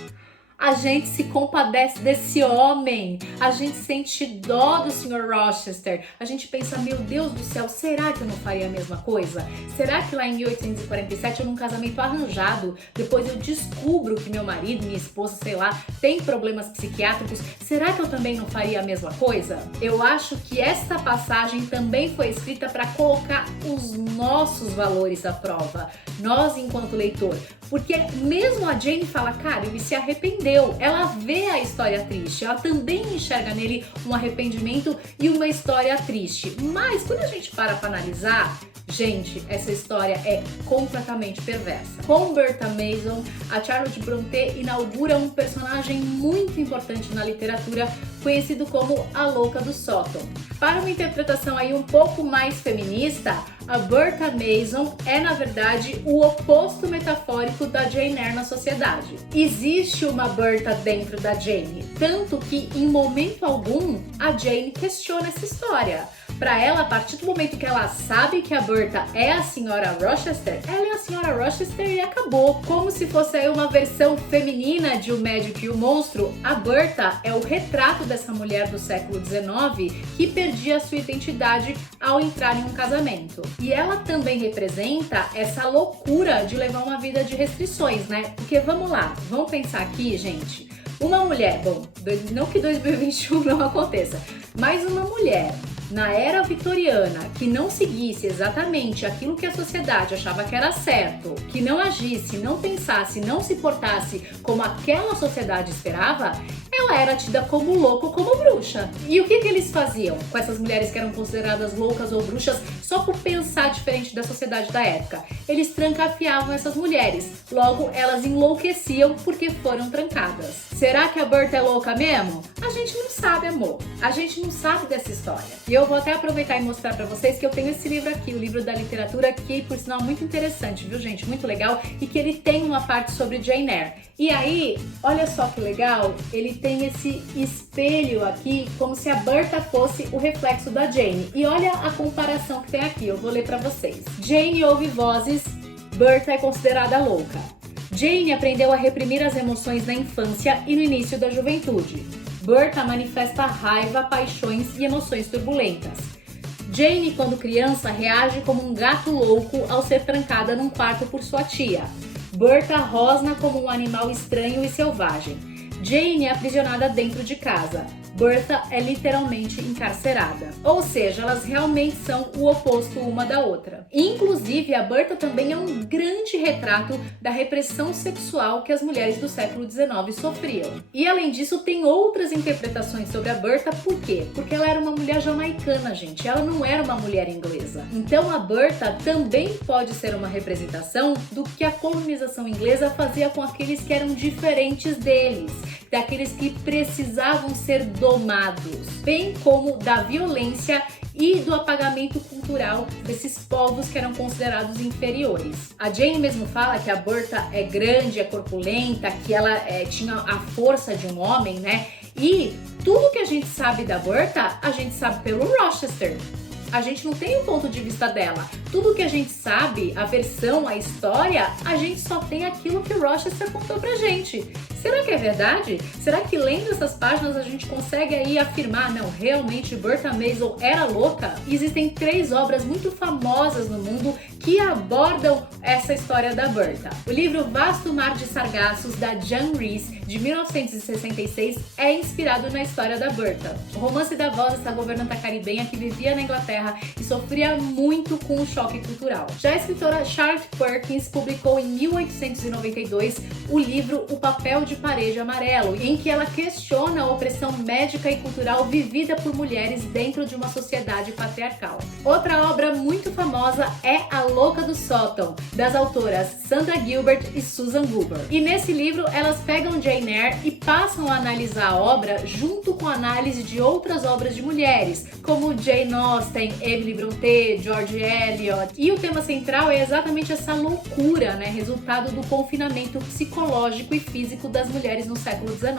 a gente se compadece desse homem, a gente sente dó do Sr. Rochester, a gente pensa, meu Deus do céu, será que eu não faria a mesma coisa? Será que lá em 1847 eu num casamento arranjado, depois eu descubro que meu marido, minha esposa, sei lá, tem problemas psiquiátricos, será que eu também não faria a mesma coisa? Eu acho que essa passagem também foi escrita para colocar os nossos valores à prova, nós enquanto leitor, porque mesmo a Jane fala, cara, ele se arrependeu. Ela vê a história triste, ela também enxerga nele um arrependimento e uma história triste. Mas quando a gente para analisar, gente, essa história é completamente perversa. Com Bertha Mason, a Charlotte Brontë inaugura um personagem muito importante na literatura, conhecido como a Louca do Sótão. Para uma interpretação aí um pouco mais feminista, a Bertha Mason é, na verdade, o oposto metafórico da Jane Eyre na sociedade. Existe uma Bertha dentro da Jane, tanto que, em momento algum, a Jane questiona essa história. Para ela, a partir do momento que ela sabe que a Bertha é a Sra. Rochester, ela é a Sra. Rochester e acabou. Como se fosse aí uma versão feminina de O Médico e o Monstro, a Bertha é o retrato dessa mulher do século XIX que perdia a sua identidade ao entrar em um casamento. E ela também representa essa loucura de levar uma vida de restrições, né? Porque vamos lá, vamos pensar aqui, gente. Uma mulher, bom, não que 2021 não aconteça, mas uma mulher na era vitoriana que não seguisse exatamente aquilo que a sociedade achava que era certo, que não agisse, não pensasse, não se portasse como aquela sociedade esperava, ela era tida como louca ou como bruxa. E o que eles faziam com essas mulheres que eram consideradas loucas ou bruxas só por pensar diferente da sociedade da época? Eles trancafiavam essas mulheres, logo elas enlouqueciam porque foram trancadas. Será que a Bertha é louca mesmo? A gente não sabe, amor. A gente não sabe dessa história. E eu vou até aproveitar e mostrar pra vocês que eu tenho esse livro aqui, o livro da literatura, que por sinal muito interessante, viu gente? Muito legal, e que ele tem uma parte sobre Jane Eyre. E aí, olha só que legal, ele tem esse espelho aqui, como se a Bertha fosse o reflexo da Jane. E olha a comparação que tem aqui, eu vou ler pra vocês. Jane ouve vozes, Bertha é considerada louca. Jane aprendeu a reprimir as emoções na infância e no início da juventude. Bertha manifesta raiva, paixões e emoções turbulentas. Jane, quando criança, reage como um gato louco ao ser trancada num quarto por sua tia. Bertha rosna como um animal estranho e selvagem. Jane é aprisionada dentro de casa. Bertha é literalmente encarcerada. Ou seja, elas realmente são o oposto uma da outra. Inclusive, a Bertha também é um grande retrato da repressão sexual que as mulheres do século XIX sofriam. E além disso, tem outras interpretações sobre a Bertha. Por quê? Porque ela era uma mulher jamaicana, gente. Ela não era uma mulher inglesa. Então a Bertha também pode ser uma representação do que a colonização inglesa fazia com aqueles que eram diferentes deles, daqueles que precisavam ser domados, bem como da violência e do apagamento cultural desses povos que eram considerados inferiores. A Jane mesmo fala que a Bertha é grande, é corpulenta, que ela tinha a força de um homem, né? E tudo que a gente sabe da Bertha, a gente sabe pelo Rochester. A gente não tem o ponto de vista dela. Tudo que a gente sabe, a versão, a história, a gente só tem aquilo que o Rochester contou pra gente. Será que é verdade? Será que lendo essas páginas a gente consegue aí afirmar, não, realmente Bertha Mason era louca? Existem 3 obras muito famosas no mundo que abordam essa história da Bertha. O livro Vasto Mar de Sargassos, da Jan Rees, de 1966, é inspirado na história da Bertha. O romance da voz dessa governanta caribenha que vivia na Inglaterra e sofria muito com o choque cultural. Já a escritora Charlotte Perkins publicou em 1892 o livro O Papel de Parede Amarelo, em que ela questiona a opressão médica e cultural vivida por mulheres dentro de uma sociedade patriarcal. Outra obra muito famosa é A Louca do Sótão, das autoras Sandra Gilbert e Susan Goober. E nesse livro elas pegam Jane Eyre e passam a analisar a obra junto com a análise de outras obras de mulheres, como Jane Austen, Emily Brontë, George Eliot. E o tema central é exatamente essa loucura, né, resultado do confinamento psicológico e físico das mulheres no século XIX.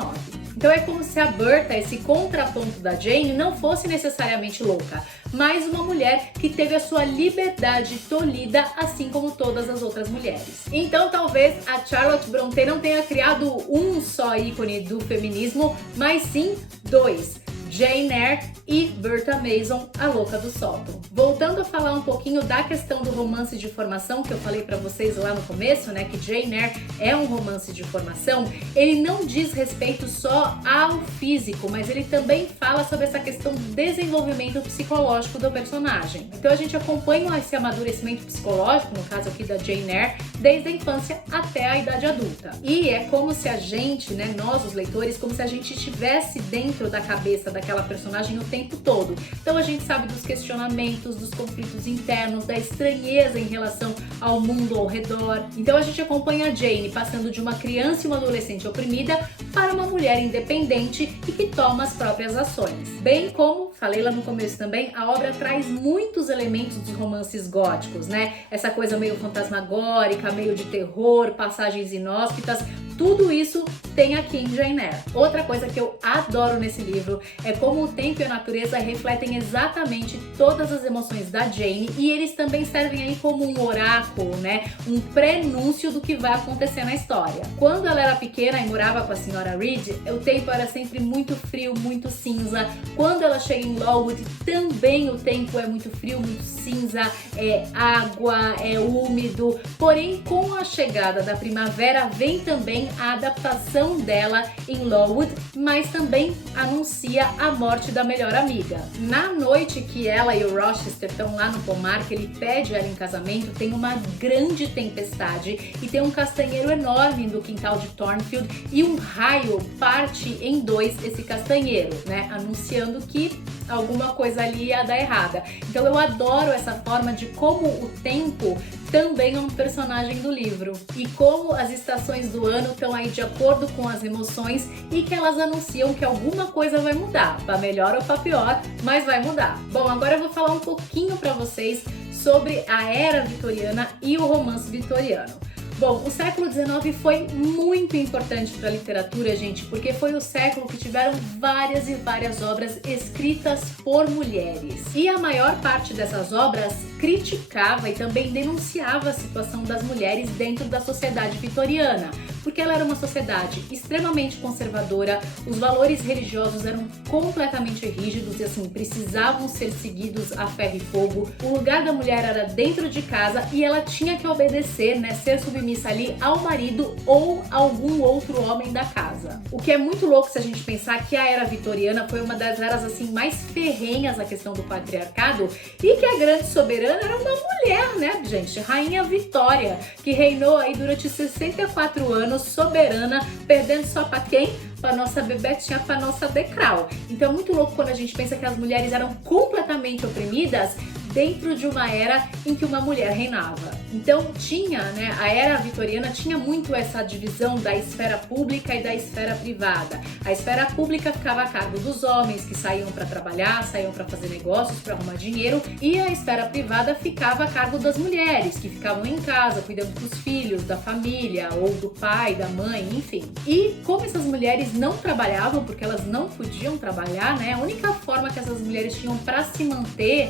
Então é como se a Bertha, esse contraponto da Jane, não fosse necessariamente louca, mas uma mulher que teve a sua liberdade tolhida, assim como todas as outras mulheres. Então talvez a Charlotte Brontë não tenha criado um só ícone do feminismo, mas sim 2. Jane Eyre e Bertha Mason, a Louca do Sótão. Voltando a falar um pouquinho da questão do romance de formação que eu falei pra vocês lá no começo, né, que Jane Eyre é um romance de formação, ele não diz respeito só ao físico, mas ele também fala sobre essa questão do desenvolvimento psicológico do personagem. Então a gente acompanha esse amadurecimento psicológico, no caso aqui da Jane Eyre, desde a infância até a idade adulta. E é como se a gente, né, nós os leitores, como se a gente estivesse dentro da cabeça daquela personagem o tempo todo. Então a gente sabe dos questionamentos, dos conflitos internos, da estranheza em relação ao mundo ao redor. Então a gente acompanha a Jane passando de uma criança e uma adolescente oprimida para uma mulher independente e que toma as próprias ações. Bem como, falei lá no começo também, a obra traz muitos elementos dos romances góticos, né? Essa coisa meio fantasmagórica, meio de terror, passagens inóspitas, tudo isso tem aqui em Jane Eyre. Outra coisa que eu adoro nesse livro é como o tempo e a natureza refletem exatamente todas as emoções da Jane, e eles também servem aí como um oráculo, né? Um prenúncio do que vai acontecer na história. Quando ela era pequena e morava com a senhora Reed, o tempo era sempre muito frio, muito cinza. Quando ela chega em Lowood, também o tempo é muito frio, muito cinza, é água, é úmido. Porém, com a chegada da primavera, vem também a adaptação dela em Lowood, mas também anuncia a morte da melhor amiga. Na noite que ela e o Rochester estão lá no pomar, que ele pede ela em casamento, tem uma grande tempestade e tem um castanheiro enorme no quintal de Thornfield e um raio parte em dois esse castanheiro, né? Anunciando que alguma coisa ali ia dar errada. Então eu adoro essa forma de como o tempo também é um personagem do livro e como as estações do ano estão aí de acordo com as emoções e que elas anunciam que alguma coisa vai mudar, para melhor ou para pior, mas vai mudar. Bom, agora eu vou falar um pouquinho para vocês sobre a era vitoriana e o romance vitoriano. Bom, o século XIX foi muito importante para a literatura, gente, porque foi o século que tiveram várias e várias obras escritas por mulheres. E a maior parte dessas obras criticava e também denunciava a situação das mulheres dentro da sociedade vitoriana, porque ela era uma sociedade extremamente conservadora, os valores religiosos eram completamente rígidos e assim, precisavam ser seguidos a ferro e fogo. O lugar da mulher era dentro de casa e ela tinha que obedecer, né, ser submissa ali ao marido ou algum outro homem da casa. O que é muito louco se a gente pensar que a era vitoriana foi uma das eras assim mais ferrenhas na questão do patriarcado e que a grande soberana era uma mulher, né, gente? Rainha Vitória, que reinou aí durante 64 anos, soberana, perdendo só para quem? Para nossa Bebetinha, para nossa Decral. Então é muito louco quando a gente pensa que as mulheres eram completamente oprimidas dentro de uma era em que uma mulher reinava. Então tinha, né, a era vitoriana tinha muito essa divisão da esfera pública e da esfera privada. A esfera pública ficava a cargo dos homens que saíam para trabalhar, saíam para fazer negócios, para arrumar dinheiro, e a esfera privada ficava a cargo das mulheres, que ficavam em casa, cuidando dos filhos, da família, ou do pai, da mãe, enfim. E como essas mulheres não trabalhavam, porque elas não podiam trabalhar, né, a única forma que essas mulheres tinham para se manter,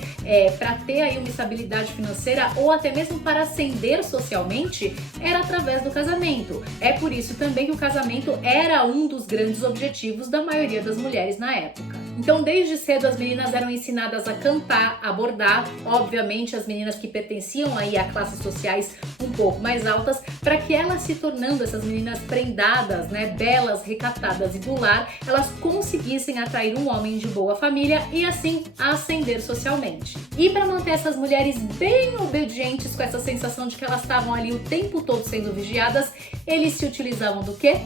para ter aí uma estabilidade financeira ou até mesmo para ascender socialmente, era através do casamento. É por isso também que o casamento era um dos grandes objetivos da maioria das mulheres na época. Então, desde cedo as meninas eram ensinadas a cantar, a bordar, obviamente as meninas que pertenciam aí a classes sociais um pouco mais altas, para que elas se tornando essas meninas prendadas, né, belas, recatadas e do lar, elas conseguissem atrair um homem de boa família e assim ascender socialmente. E para manter essas mulheres bem obedientes, com essa sensação de que elas estavam ali o tempo todo sendo vigiadas, eles se utilizavam do quê?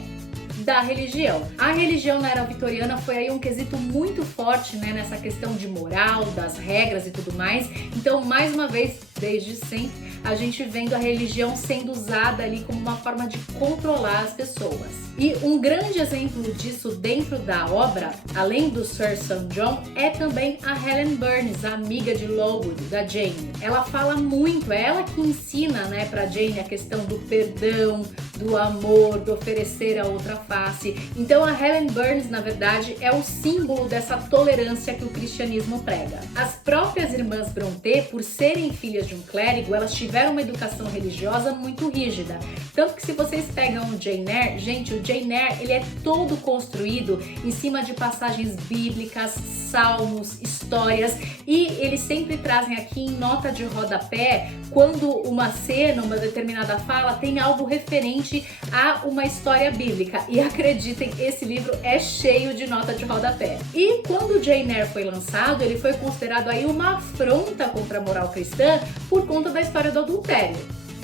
Da religião. A religião na era vitoriana foi aí um quesito muito forte, né, nessa questão de moral, das regras e tudo mais. Então, mais uma vez, desde sempre, a gente vendo a religião sendo usada ali como uma forma de controlar as pessoas. E um grande exemplo disso dentro da obra, além do Sir John, é também a Helen Burns, a amiga de Lowood, da Jane. Ela fala muito, é ela que ensina, né, pra Jane a questão do perdão, do amor, do oferecer a outra face. Então a Helen Burns, na verdade, é o símbolo dessa tolerância que o cristianismo prega. As próprias irmãs Brontë, por serem filhas de um clérigo, elas tiveram uma educação religiosa muito rígida. Tanto que se vocês pegam o Jane Eyre, gente, o Jane Eyre, ele é todo construído em cima de passagens bíblicas, salmos, histórias, e eles sempre trazem aqui em nota de rodapé quando uma cena, uma determinada fala tem algo referente a uma história bíblica. E acreditem, esse livro é cheio de nota de rodapé. E quando o Jane Eyre foi lançado, ele foi considerado aí uma afronta contra a moral cristã por conta da história do adultério.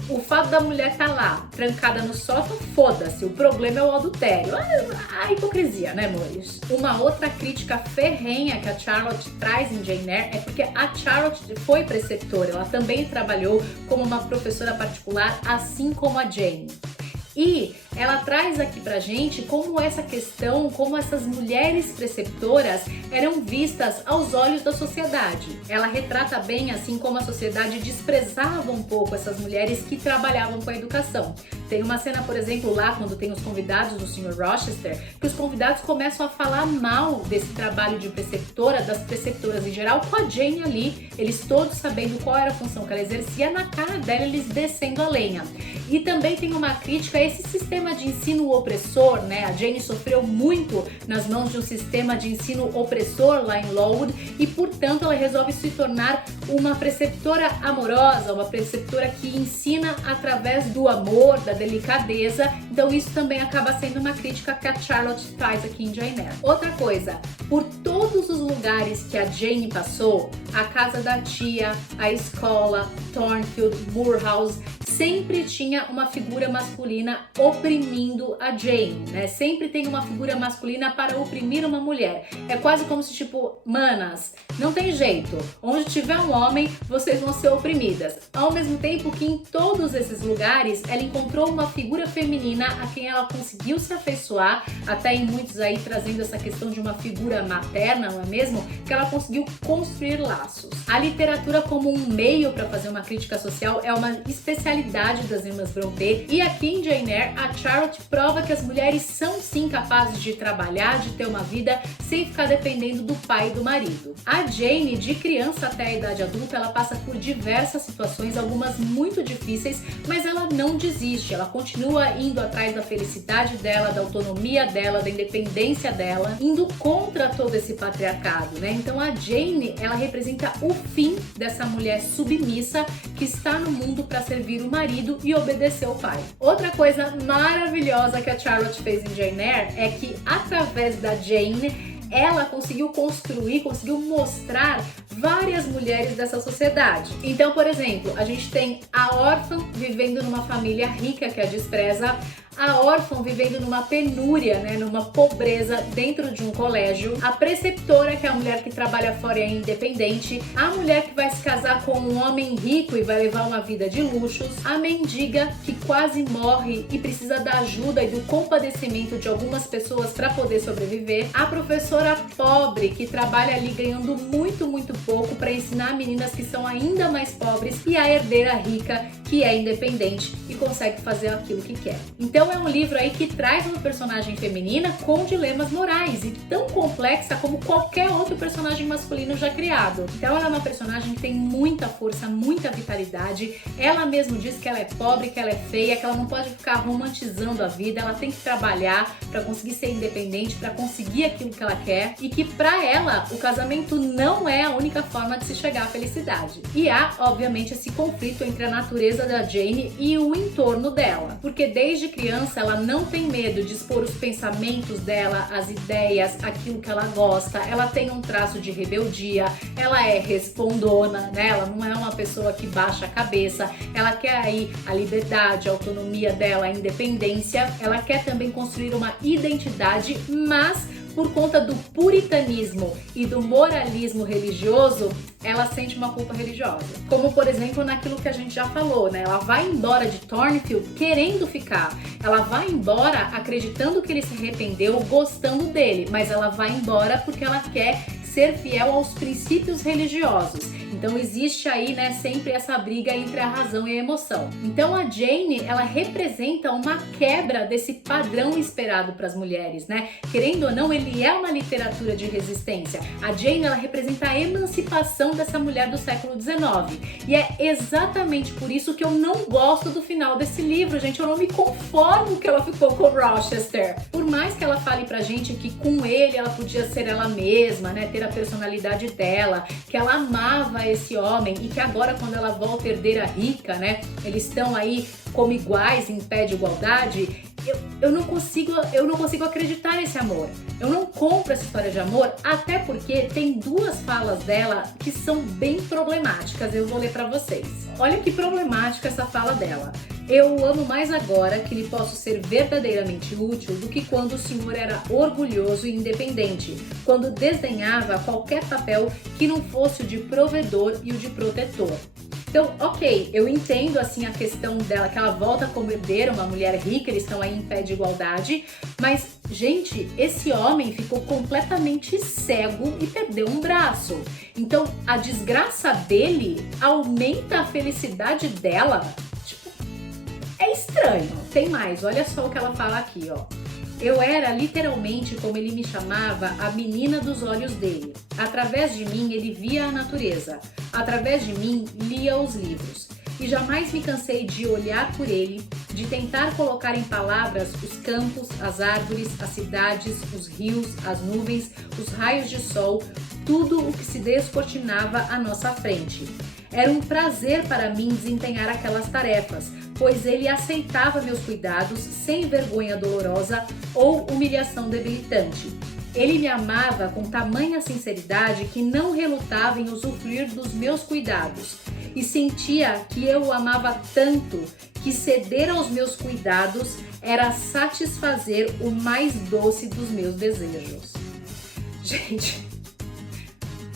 O fato da mulher estar lá, trancada no sótão, foda-se, o problema é o adultério. A hipocrisia, né, amores? Uma outra crítica ferrenha que a Charlotte traz em Jane Eyre é porque a Charlotte foi preceptora, ela também trabalhou como uma professora particular, assim como a Jane. E ela traz aqui pra gente como essa questão, como essas mulheres preceptoras eram vistas aos olhos da sociedade. Ela retrata bem assim como a sociedade desprezava um pouco essas mulheres que trabalhavam com a educação. Tem uma cena, por exemplo, lá quando tem os convidados do Sr. Rochester, que os convidados começam a falar mal desse trabalho de preceptora, das preceptoras em geral, com a Jane ali, eles todos sabendo qual era a função que ela exercia, na cara dela eles descendo a lenha. E também tem uma crítica a esse sistema de ensino opressor, né? A Jane sofreu muito nas mãos de um sistema de ensino opressor lá em Lowood e, portanto, ela resolve se tornar uma preceptora amorosa, uma preceptora que ensina através do amor, da delicadeza. Então isso também acaba sendo uma crítica que a Charlotte faz aqui em Jane Eyre. Outra coisa, por todos os lugares que a Jane passou, a casa da tia, a escola, Thornfield, Moor House, sempre tinha uma figura masculina oprimindo a Jane, né? Sempre tem uma figura masculina para oprimir uma mulher. É quase como se tipo, manas, não tem jeito. Onde tiver um homem, vocês vão ser oprimidas. Ao mesmo tempo que em todos esses lugares, ela encontrou uma figura feminina a quem ela conseguiu se afeiçoar, até em muitos aí trazendo essa questão de uma figura materna, não é mesmo? Que ela conseguiu construir laços. A literatura como um meio para fazer uma crítica social é uma especialidade das irmãs Brontë, e aqui em Jane Eyre a Charlotte prova que as mulheres são sim capazes de trabalhar, de ter uma vida sem ficar dependendo do pai e do marido. A Jane, de criança até a idade adulta, ela passa por diversas situações, algumas muito difíceis, mas ela não desiste, ela continua indo atrás da felicidade dela, da autonomia dela, da independência dela, indo contra todo esse patriarcado, né? Então a Jane, ela representa o fim dessa mulher submissa que está no mundo para servir o marido e obedecer ao pai. Outra coisa maravilhosa que a Charlotte fez em Jane Eyre é que através da Jane ela conseguiu construir, conseguiu mostrar várias mulheres dessa sociedade. Então, por exemplo, a gente tem a órfã vivendo numa família rica que a despreza, a órfã vivendo numa penúria, né, numa pobreza dentro de um colégio, a preceptora, que é a mulher que trabalha fora e é independente, a mulher que vai se casar com um homem rico e vai levar uma vida de luxos, a mendiga que quase morre e precisa da ajuda e do compadecimento de algumas pessoas para poder sobreviver, a professora pobre que trabalha ali ganhando muito pouco para ensinar meninas que são ainda mais pobres, e a herdeira rica que é independente e consegue fazer aquilo que quer. Então é um livro aí que traz uma personagem feminina com dilemas morais e tão complexa como qualquer outro personagem masculino já criado. Então ela é uma personagem que tem muita força, muita vitalidade. Ela mesma diz que ela é pobre, que ela é feia, que ela não pode ficar romantizando a vida, ela tem que trabalhar para conseguir ser independente, para conseguir aquilo que ela quer, e que para ela o casamento não é a única forma de se chegar à felicidade. E há, obviamente, esse conflito entre a natureza da Jane e o entorno dela, porque desde criança ela não tem medo de expor os pensamentos dela, as ideias, aquilo que ela gosta. Ela tem um traço de rebeldia, ela é respondona, né? Ela não é uma pessoa que baixa a cabeça, ela quer aí a liberdade, a autonomia dela, a independência. Ela quer também construir uma identidade, mas por conta do puritanismo e do moralismo religioso, ela sente uma culpa religiosa. Como, por exemplo, naquilo que a gente já falou, né? Ela vai embora de Thornfield querendo ficar. Ela vai embora acreditando que ele se arrependeu, gostando dele, mas ela vai embora porque ela quer ser fiel aos princípios religiosos. Então existe aí, né, sempre essa briga entre a razão e a emoção. Então a Jane, ela representa uma quebra desse padrão esperado para as mulheres, né? Querendo ou não, ele é uma literatura de resistência. A Jane, ela representa a emancipação dessa mulher do século XIX. E é exatamente por isso que eu não gosto do final desse livro, gente. Eu não me conformo que ela ficou com o Rochester. Por mais que ela fale pra gente que com ele ela podia ser ela mesma, né, ter a personalidade dela, que ela amava esse homem e que agora, quando ela volta herdeira rica, né, eles estão aí como iguais, em pé de igualdade. Eu não consigo acreditar nesse amor. Eu não compro essa história de amor, até porque tem duas falas dela que são bem problemáticas. Eu vou ler pra vocês. Olha que problemática essa fala dela. Eu o amo mais agora que lhe posso ser verdadeiramente útil do que quando o senhor era orgulhoso e independente, quando desdenhava qualquer papel que não fosse o de provedor e o de protetor. Então, ok, eu entendo assim a questão dela, que ela volta como herdeira, uma mulher rica, eles estão aí em pé de igualdade, mas, gente, esse homem ficou completamente cego e perdeu um braço. Então, a desgraça dele aumenta a felicidade dela. Tipo, é estranho. Tem mais, olha só o que ela fala aqui, ó. Eu era literalmente, como ele me chamava, a menina dos olhos dele. Através de mim ele via a natureza. Através de mim lia os livros. E jamais me cansei de olhar por ele, de tentar colocar em palavras os campos, as árvores, as cidades, os rios, as nuvens, os raios de sol, tudo o que se descortinava à nossa frente. Era um prazer para mim desempenhar aquelas tarefas, pois ele aceitava meus cuidados sem vergonha dolorosa ou humilhação debilitante. Ele me amava com tamanha sinceridade que não relutava em usufruir dos meus cuidados e sentia que eu o amava tanto que ceder aos meus cuidados era satisfazer o mais doce dos meus desejos. Gente,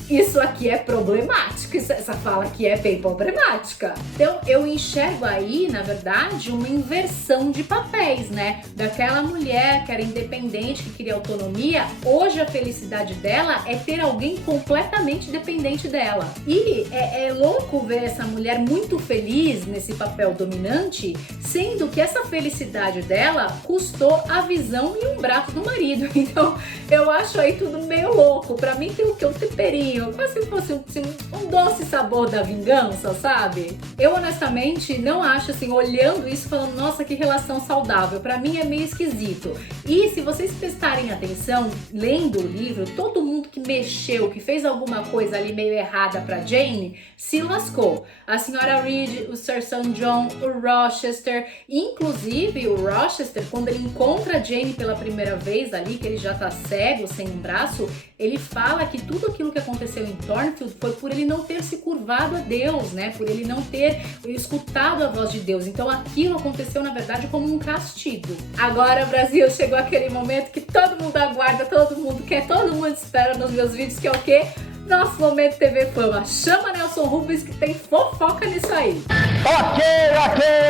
isso aqui é problemático, essa fala aqui é bem problemática. Então eu enxergo aí, na verdade, uma inversão de papéis, né? Daquela mulher que era independente, que queria autonomia, hoje a felicidade dela é ter alguém completamente dependente dela. E é louco ver essa mulher muito feliz nesse papel dominante, sendo que essa felicidade dela custou a visão e um braço do marido. Então eu acho aí tudo meio louco. Pra mim tem o que? Um temperinho, quase se fosse um doce sabor da vingança, sabe? Eu honestamente não acho assim, olhando isso, falando, nossa, que relação saudável. Pra mim é meio esquisito. E se vocês prestarem atenção, lendo o livro, todo mundo que mexeu, que fez alguma coisa ali meio errada pra Jane, se lascou. A senhora Reed, o Sir Son John, o Rochester, inclusive o Rochester, quando ele encontra a Jane pela primeira vez ali, que ele já tá cego, sem um braço, ele fala que tudo aquilo que aconteceu em Thornfield foi por ele não ter se curvado a Deus, né? Por ele não ter escutado a voz de Deus. Então aquilo aconteceu, na verdade, como um castigo. Agora, Brasil, chegou aquele momento que todo mundo aguarda, todo mundo quer, todo mundo espera nos meus vídeos, que é o quê? Nosso Momento TV Fama. Chama Nelson Rubens que tem fofoca nisso aí. Ok.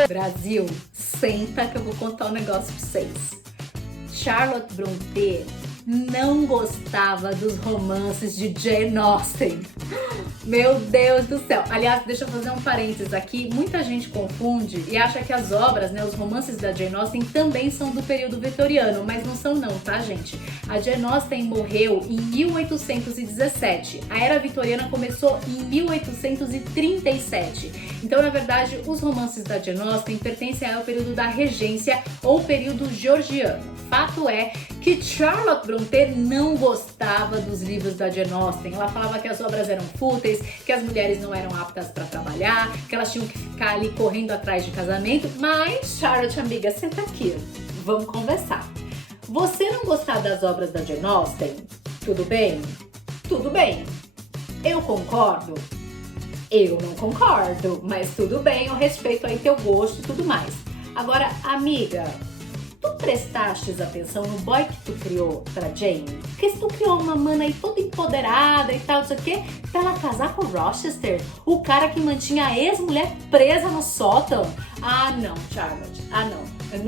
Brasil, senta que eu vou contar um negócio pra vocês. Charlotte Brontë não gostava dos romances de Jane Austen. Meu Deus do céu. Aliás, deixa eu fazer um parênteses aqui. Muita gente confunde e acha que as obras, né, os romances da Jane Austen também são do período vitoriano, mas não são não, tá, gente? A Jane Austen morreu em 1817. A Era Vitoriana começou em 1837. Então, na verdade, os romances da Jane Austen pertencem ao período da Regência ou período georgiano. Fato é que Charlotte Brontë não gostava dos livros da Jane Austen. Ela falava que as obras eram fúteis, que as mulheres não eram aptas para trabalhar, que elas tinham que ficar ali correndo atrás de casamento. Mas, Charlotte, amiga, senta aqui, vamos conversar. Você não gostar das obras da Jane Austen? Tudo bem? Tudo bem. Eu concordo? Eu não concordo, mas tudo bem, eu respeito aí teu gosto e tudo mais. Agora, amiga, tu prestastes atenção no boy que tu criou pra Jane? Porque se tu criou uma mana aí toda empoderada e tal, não sei o quê, pra ela casar com o Rochester, o cara que mantinha a ex-mulher presa no sótão. Ah, não, Charlotte. Ah, não. Eu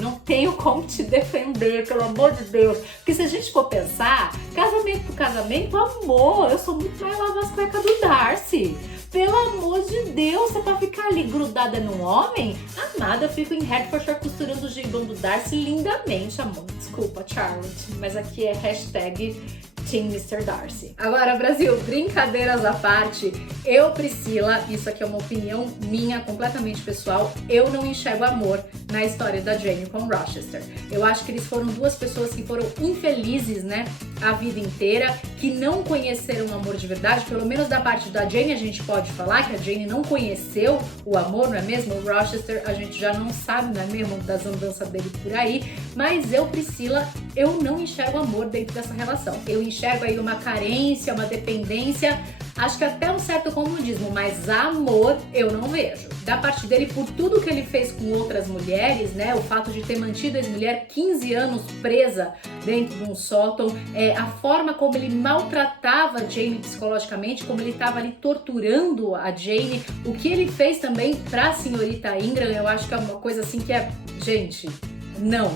não tenho como te defender, pelo amor de Deus. Porque se a gente for pensar, casamento por casamento, amor, eu sou muito mais lava as cuecas do Darcy. Pelo amor de Deus, você pra ficar ali grudada num homem? Amada, eu fico em Hertfordshire costurando o gibão do Darcy lindamente, amor. Desculpa, Charlotte, mas aqui é hashtag Team Mr. Darcy. Agora, Brasil, brincadeiras à parte, eu, Priscila, isso aqui é uma opinião minha, completamente pessoal, eu não enxergo amor na história da Jane com Rochester. Eu acho que eles foram duas pessoas que foram infelizes, né, a vida inteira, que não conheceram o amor de verdade, pelo menos da parte da Jane a gente pode falar que a Jane não conheceu o amor, não é mesmo? O Rochester a gente já não sabe, não é mesmo, das andanças dele por aí, mas eu, Priscila, eu não enxergo amor dentro dessa relação. Eu enxergo aí uma carência, uma dependência, acho que até um certo comodismo, mas amor eu não vejo. Da parte dele, por tudo que ele fez com outras mulheres, né, o fato de ter mantido a ex-mulher 15 anos presa dentro de um sótão, a forma como ele maltratava a Jane psicologicamente, como ele estava ali torturando a Jane, o que ele fez também pra senhorita Ingram, eu acho que é uma coisa assim que é, gente, não.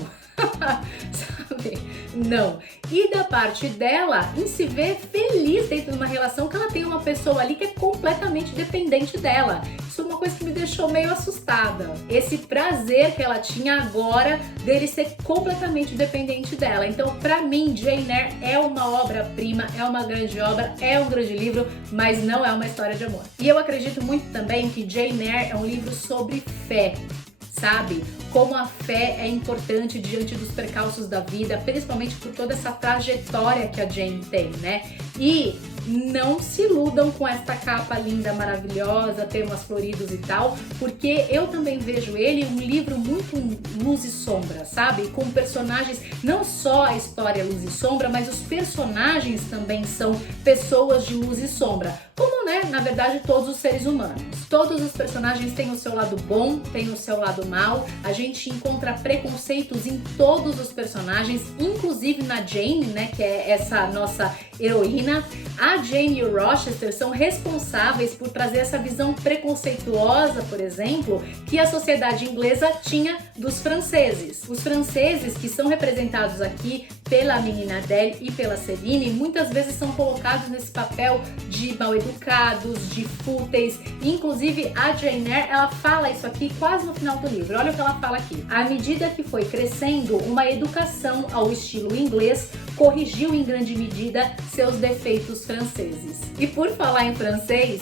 Sabe? Não. E da parte dela, em se ver feliz dentro de uma relação que ela tem uma pessoa ali que é completamente dependente dela. Isso é uma coisa que me deixou meio assustada. Esse prazer que ela tinha agora dele ser completamente dependente dela. Então, pra mim, Jane Eyre é uma obra-prima, é uma grande obra, é um grande livro, mas não é uma história de amor. E eu acredito muito também que Jane Eyre é um livro sobre fé. Sabe? Como a fé é importante diante dos percalços da vida, principalmente por toda essa trajetória que a Jane tem, né? E não se iludam com esta capa linda, maravilhosa, temas floridos e tal, porque eu também vejo ele um livro muito luz e sombra, sabe? Com personagens, não só a história luz e sombra, mas os personagens também são pessoas de luz e sombra. Como, né, na verdade, todos os seres humanos. Todos os personagens têm o seu lado bom, têm o seu lado mal. A gente encontra preconceitos em todos os personagens, inclusive na Jane, né, que é essa nossa heroína. A Jane e o Rochester são responsáveis por trazer essa visão preconceituosa, por exemplo, que a sociedade inglesa tinha dos franceses. Os franceses, que são representados aqui pela menina Adele e pela Celine, muitas vezes são colocados nesse papel de mal educados, de fúteis. Inclusive a Jane Eyre, ela fala isso aqui quase no final do livro. Olha o que ela fala aqui. À medida que foi crescendo, uma educação ao estilo inglês corrigiu em grande medida seus defeitos franceses. E por falar em francês,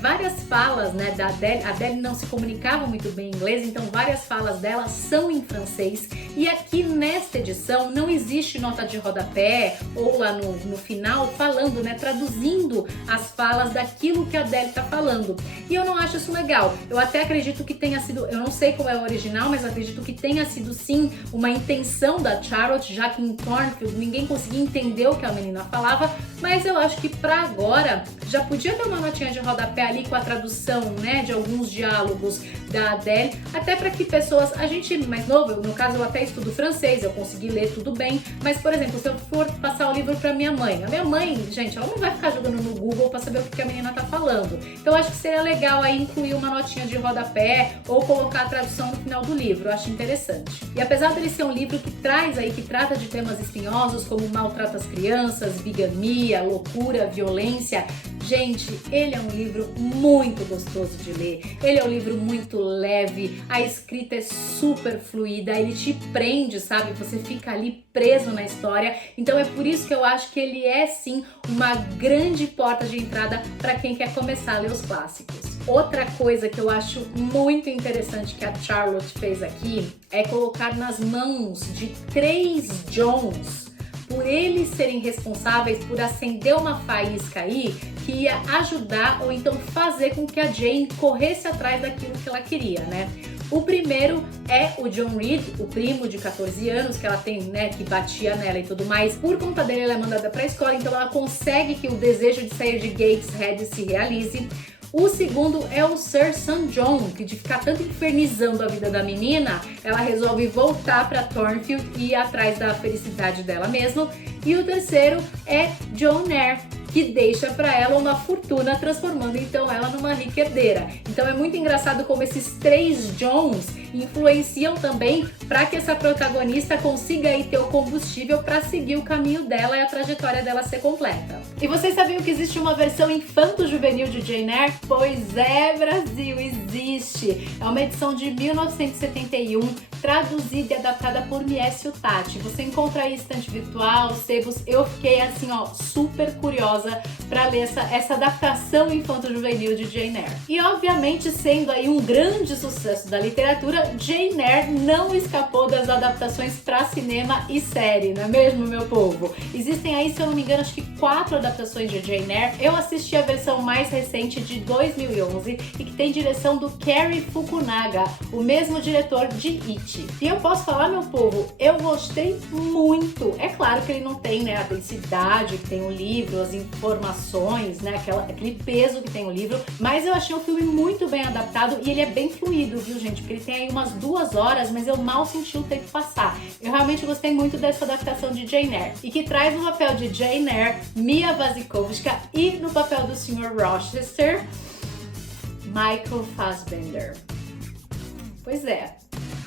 várias falas, né, da Adele, a Adele não se comunicava muito bem em inglês, então várias falas dela são em francês. E aqui nesta edição não existe nota de rodapé ou lá no final falando, né, traduzindo as falas daquilo que a Adele tá falando. E eu não acho isso legal. Eu até acredito que tenha sido, eu não sei qual é o original, mas acredito que tenha sido sim uma intenção da Charlotte, já que em Thornfield ninguém conseguia entender o que a menina falava, mas eu acho que pra agora já podia ter uma notinha de rodapé ali com a tradução, né, de alguns diálogos da Adele, até para que pessoas, a gente mais novo, no caso eu até estudo francês, eu consegui ler tudo bem, mas por exemplo, se eu for passar o livro pra minha mãe, a minha mãe, gente, ela não vai ficar jogando no Google para saber o que a menina tá falando. Então eu acho que seria legal aí incluir uma notinha de rodapé ou colocar a tradução no final do livro, eu acho interessante. E apesar dele ser um livro que traz aí, que trata de temas espinhosos como maltrato às crianças, bigamia, loucura, violência, gente, ele é um livro muito gostoso de ler, ele é um livro muito leve, a escrita é super fluida, ele te prende, sabe? Você fica ali preso na história, então é por isso que eu acho que ele é sim uma grande porta de entrada para quem quer começar a ler os clássicos. Outra coisa que eu acho muito interessante que a Charlotte fez aqui é colocar nas mãos de 3 Johns, por eles serem responsáveis por acender uma faísca aí que ia ajudar ou então fazer com que a Jane corresse atrás daquilo que ela queria, né? O primeiro é o John Reed, o primo de 14 anos que ela tem, né, que batia nela e tudo mais. Por conta dele, ela é mandada pra escola, então ela consegue que o desejo de sair de Gateshead se realize. O segundo é o Sir St. John, que de ficar tanto infernizando a vida da menina, ela resolve voltar para Thornfield e ir atrás da felicidade dela mesma. E o terceiro é John Eyre, que deixa para ela uma fortuna, transformando então ela numa rica herdeira. Então é muito engraçado como esses 3 Johns influenciam também para que essa protagonista consiga aí ter o combustível para seguir o caminho dela e a trajetória dela ser completa. E vocês sabiam que existe uma versão infanto-juvenil de Jane Eyre? Pois é, Brasil, existe! É uma edição de 1971, traduzida e adaptada por Miesio Tati. Você encontra aí estante virtual, sebos. Eu fiquei assim, ó, super curiosa para ler essa adaptação infanto-juvenil de Jane Eyre. E obviamente, sendo aí um grande sucesso da literatura, Jane Eyre não escapou das adaptações para cinema e série, não é mesmo, meu povo? Existem aí, se eu não me engano, acho que 4 adaptações de Jane Eyre. Eu assisti a versão mais recente de 2011 e que tem direção do Cary Fukunaga, o mesmo diretor de It. E eu posso falar, meu povo, eu gostei muito. É claro que ele não tem, né, a densidade que tem o livro, as informações, né, aquele peso que tem o livro, mas eu achei o filme muito bem adaptado e ele é bem fluido, viu, gente? Porque ele tem aí umas 2 horas, mas eu mal senti o tempo passar. Eu realmente gostei muito dessa adaptação de Jane Eyre e que traz no papel de Jane Eyre Mia Wasikowska e no papel do Sr. Rochester, Michael Fassbender. Pois é,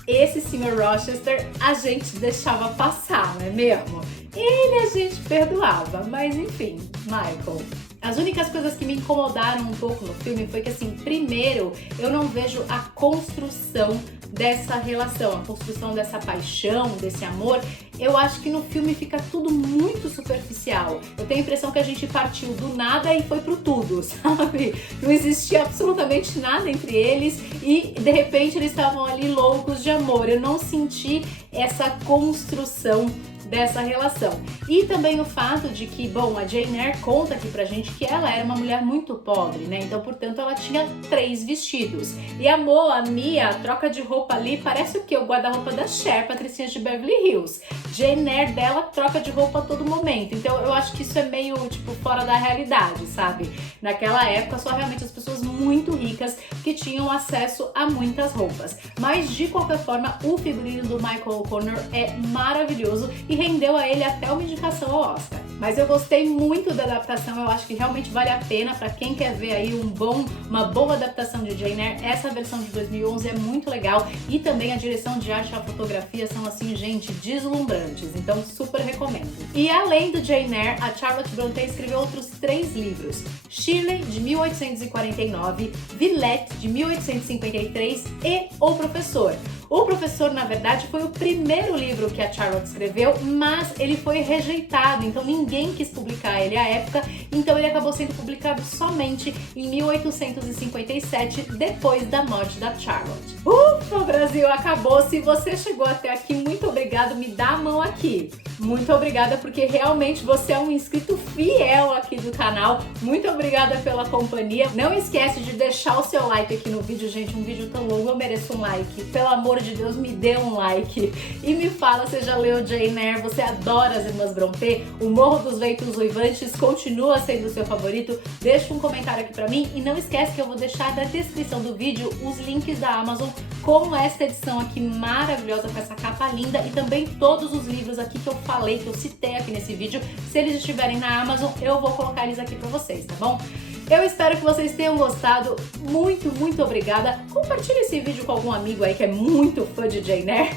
esse Sr. Rochester a gente deixava passar, não é mesmo? Ele a gente perdoava, mas enfim, Michael. As únicas coisas que me incomodaram um pouco no filme foi que, assim, primeiro, eu não vejo a construção dessa relação, a construção dessa paixão, desse amor. Eu acho que no filme fica tudo muito superficial. Eu tenho a impressão que a gente partiu do nada e foi pro tudo, sabe? Não existia absolutamente nada entre eles e, de repente, eles estavam ali loucos de amor. Eu não senti essa construção dessa relação. E também o fato de que, bom, a Jane Eyre conta aqui pra gente que ela era uma mulher muito pobre, né? Então, portanto, ela tinha 3 vestidos. E amor, a Mia, a troca de roupa ali parece o quê? O guarda-roupa da Cher, Patricinhas de Beverly Hills. Jane Eyre dela troca de roupa a todo momento. Então, eu acho que isso é meio, tipo, fora da realidade, sabe? Naquela época, só realmente as pessoas muito ricas que tinham acesso a muitas roupas. Mas, de qualquer forma, o figurino do Michael O'Connor é maravilhoso e rendeu a ele até uma indicação ao Oscar. Mas eu gostei muito da adaptação, eu acho que realmente vale a pena para quem quer ver aí uma boa adaptação de Jane Eyre. Essa versão de 2011 é muito legal e também a direção de arte e a fotografia são assim, gente, deslumbrantes, então super recomendo. E além do Jane Eyre, a Charlotte Brontë escreveu outros 3 livros: Shirley, de 1849, Villette, de 1853 e O Professor. O Professor, na verdade, foi o primeiro livro que a Charlotte escreveu, mas ele foi rejeitado, então ninguém quis publicar ele à época, então ele acabou sendo publicado somente em 1857, depois da morte da Charlotte. Ufa, Brasil, acabou! Se você chegou até aqui, muito obrigado, me dá a mão aqui. Muito obrigada, porque realmente você é um inscrito fiel aqui do canal. Muito obrigada pela companhia. Não esquece de deixar o seu like aqui no vídeo, gente. Um vídeo tão longo, eu mereço um like. Pelo amor de Deus, me dê um like. E me fala, você já leu Jane Eyre? Você adora as Irmãs Brontë? O Morro dos Ventos Uivantes continua sendo o seu favorito? Deixa um comentário aqui pra mim. E não esquece que eu vou deixar na descrição do vídeo os links da Amazon com essa edição aqui maravilhosa, com essa capa linda, e também todos os livros aqui que eu falei, que eu citei aqui nesse vídeo. Se eles estiverem na Amazon, eu vou colocar eles aqui pra vocês, tá bom? Eu espero que vocês tenham gostado. Muito, muito obrigada. Compartilhe esse vídeo com algum amigo aí que é muito fã de Jane Eyre.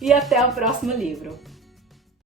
E até o próximo livro.